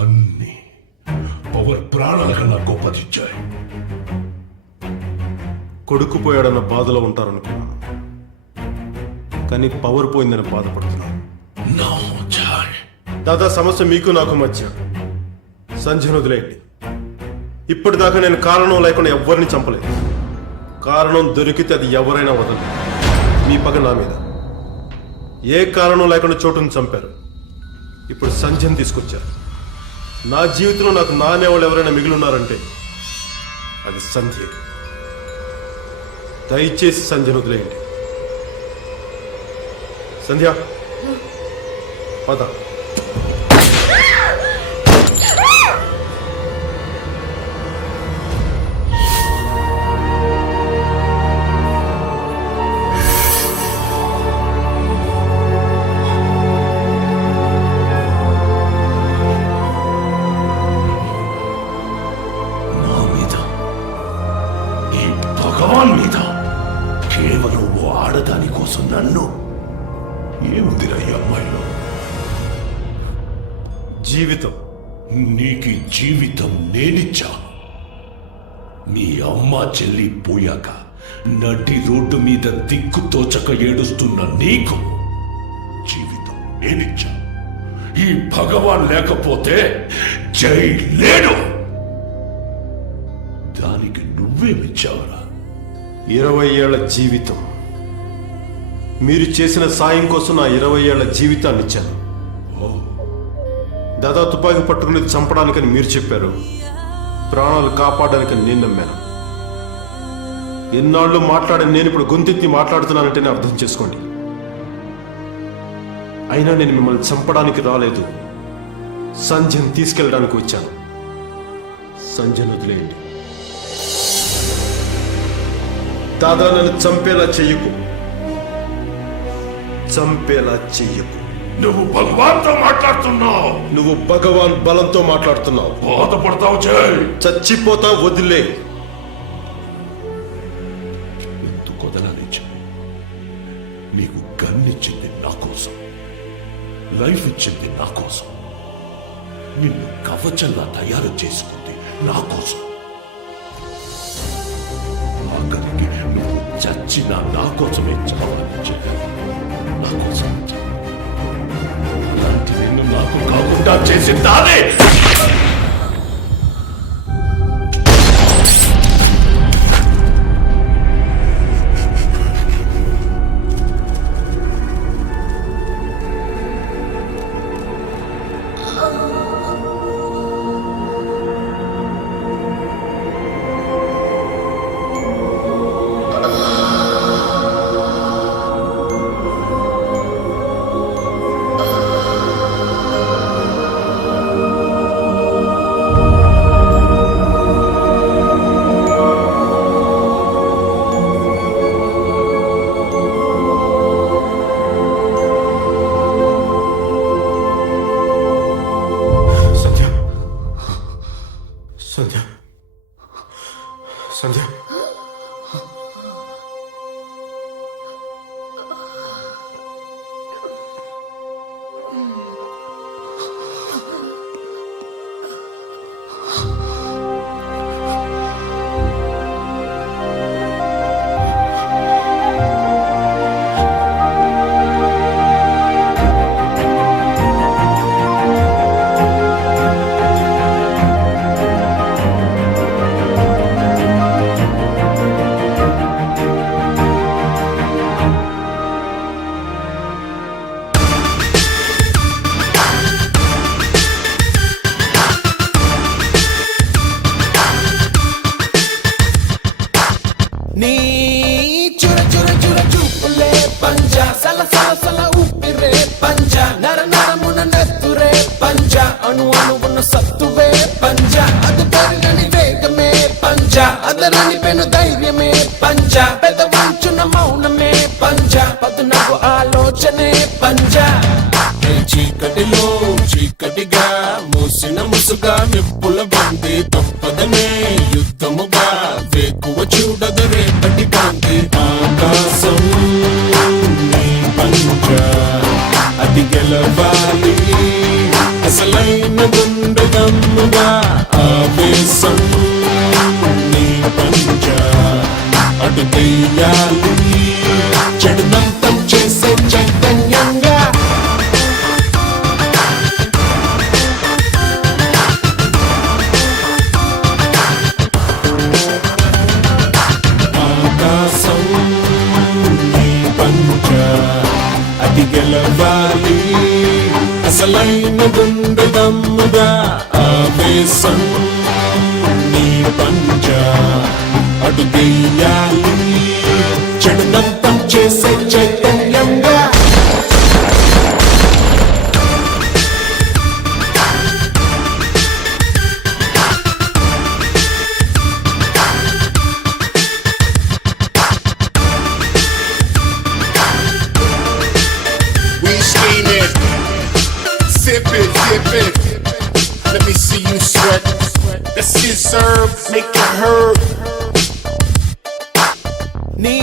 అన్ని పవర్ ప్రాణాల కన్నా గొప్పదిచ్చాయి. కొడుకు పోయాడన్న బాధలో ఉంటారనుకున్నాను, కానీ పవర్ పోయిందని బాధపడుతున్నాను. నో జయ్. దాదా, సమస్య మీకు నాకు మధ్య. సంజయ్ వదిలేయండి. ఇప్పటిదాకా నేను కారణం లేకుండా ఎవరిని చంపలేదు. కారణం దొరికితే అది ఎవరైనా వదలదు. మీ పగ నా మీద. ఏ కారణం లేకుండా చోటుని చంపారు. ఇప్పుడు సంజయ్ని తీసుకొచ్చారు. నా జీవితంలో నాకు నానేవాళ్ళు ఎవరైనా మిగిలి ఉన్నారంటే అది సంధ్య. దయచేసి సంధ్యను వదిలేయండి. సంధ్య, పద. భగవాన్ మీద కేవలం ఓ ఆడదాని కోసం నన్ను. ఏముందిరా ఈ అమ్మాయిలో? జీవితం. నీకు జీవితం నేనిచ్చాను. మీ అమ్మ చెల్లి పోయాక నడి రోడ్డు మీద దిక్కు తోచక ఏడుస్తున్న నీకు జీవితం నేనిచ్చాను. ఈ భగవాన్ లేకపోతే జై లేడు. దానికి నువ్వేమిచ్చావురా? 20 ఏళ్ల జీవితం. మీరు చేసిన సాయం కోసం నా 20 ఏళ్ల జీవితాన్ని ఇచ్చాను. దాదా తుపాకీ పట్టుకుని చంపడానికని మీరు చెప్పారు, ప్రాణాలు కాపాడడానికని నేను నమ్మాను. ఎన్నాళ్ళు మాట్లాడని నేను ఇప్పుడు గొంతెత్తి మాట్లాడుతున్నానంటేనే అర్థం చేసుకోండి. అయినా నేను మిమ్మల్ని చంపడానికి రాలేదు, సంజయ్ని తీసుకెళ్ళడానికి వచ్చాను. సంజయ్ని వదిలేయండి. దాదా, నన్ను చంపేలా చెయ్యకు. చంపేలా చెయ్యకు. నువ్వు భగవాన్తో మాట్లాడుతున్నావు. నువ్వు భగవాన్ బలంతో మాట్లాడుతున్నావు. బాధపడతావు జై. చచ్చిపోతా, వదిలే. ఎందుకు వదలాలి జై? నీకు గన్నిచ్చింది నా కోసం, లైఫ్ ఇచ్చింది నా కోసం, నిన్ను కవచంలా తయారు చేసుకుంది నా కోసం. ఆఖరికి నువ్వు చచ్చినా నా కోసమే చావాలి జై. నా కోసం అలాంటి నిన్ను నాకు కాకుండా చేసిందానే. అదరని పెను ధైర్యమే పంజ పెద్ద వంచున మౌనమే పంజ పదునకు ఆలోచనే పంజ చీకటిలో చీకటిగా మూసిన ముసుగా నిప్పుల బంది తప్పదనే యుద్ధముగా వేకువ చూడదు రేపటి కాంతి ఆకాశం నీ పంజ అది గెలవాలి అసలైన గుండె దమ్ముగా ఆవేశం నీ పంజ అటు తీయాలి చెడునంతం చేసే చైతన్యంగా ఆకాశం నీ పంజ అది గెలవాలి అసలైన గుండె దమ్ముగా ఆవేశం నీ పంజ అటు తీయాలి చెడునంతం చేసే చైతన్యంగా We scheming, sip it, dip it. Let me see you sweat. That's his serve, make it hurt. నీ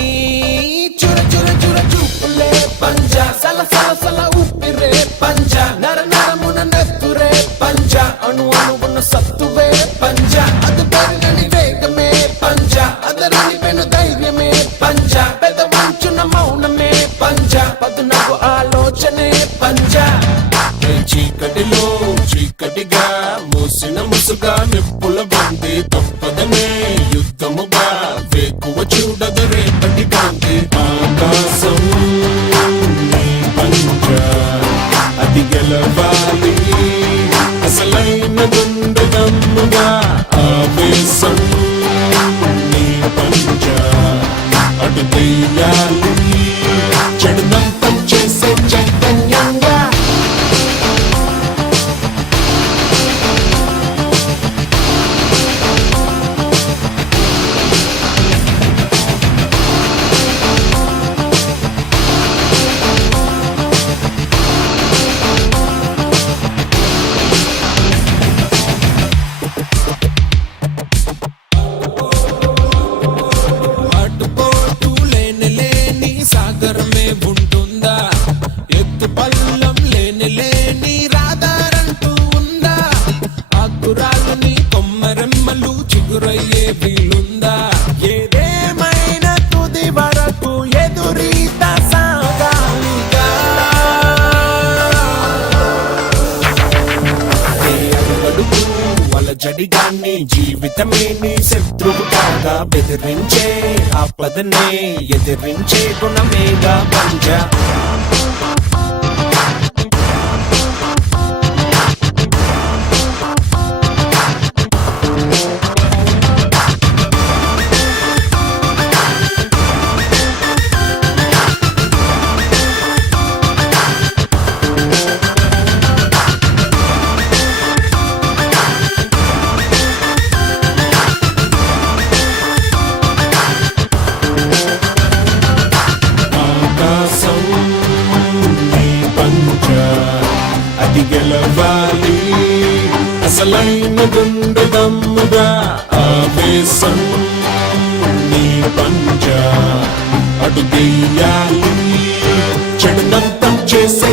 చుర చుర చుర చూపులే పంజ సల సల సల ఊపిరే పంజ నర నరమున నెత్తురే పంజ అణు అణువున సత్తువే పంజ అది పెరగని వేగమే పంజ అదరని పెను ధైర్యమే పంజ పెద్ద వంచున మౌనమే పంజ పదునకు ఆలోచనే పంజ చీకటిలో చీకటిగా మూసిన ముసుగా నిప్పుల బంది తప్పదనే యుద్ధముగా వేకువ చూడదు రేపటి కాంతి ఆకాశం నీ పంజ అది గెలవాలి అసలైన గుండె దమ్ముగా ఆవేశం నీ పంజ అటు తీయాలి చెడునంతం చేసే చైతన్యంగా అటుపోటు లేని లేని సాగరమే ఉంటుందా ఎత్తు పల్లం లేని లేని రాదారంటూ ఉందా ఆకురాలని కొమ్మరెమ్మలు చిగురయ్యే వీలుందా ఏదేమైనా తుది వరకు ఎదురీత సాగాలిగా అడుగు వల జడిగాన్ని జీవితమే నీ శత్రువు కాగా బెదిరించే ఆపదనే ఎదిరించే గుణమేగా పంజ ఆకాశం నీ పంజ అది గెలవాలి అసలైన గుండె దమ్ముగా ఆవేశం నీ పంజ అటు తీయాలి చెడునంతం చేసే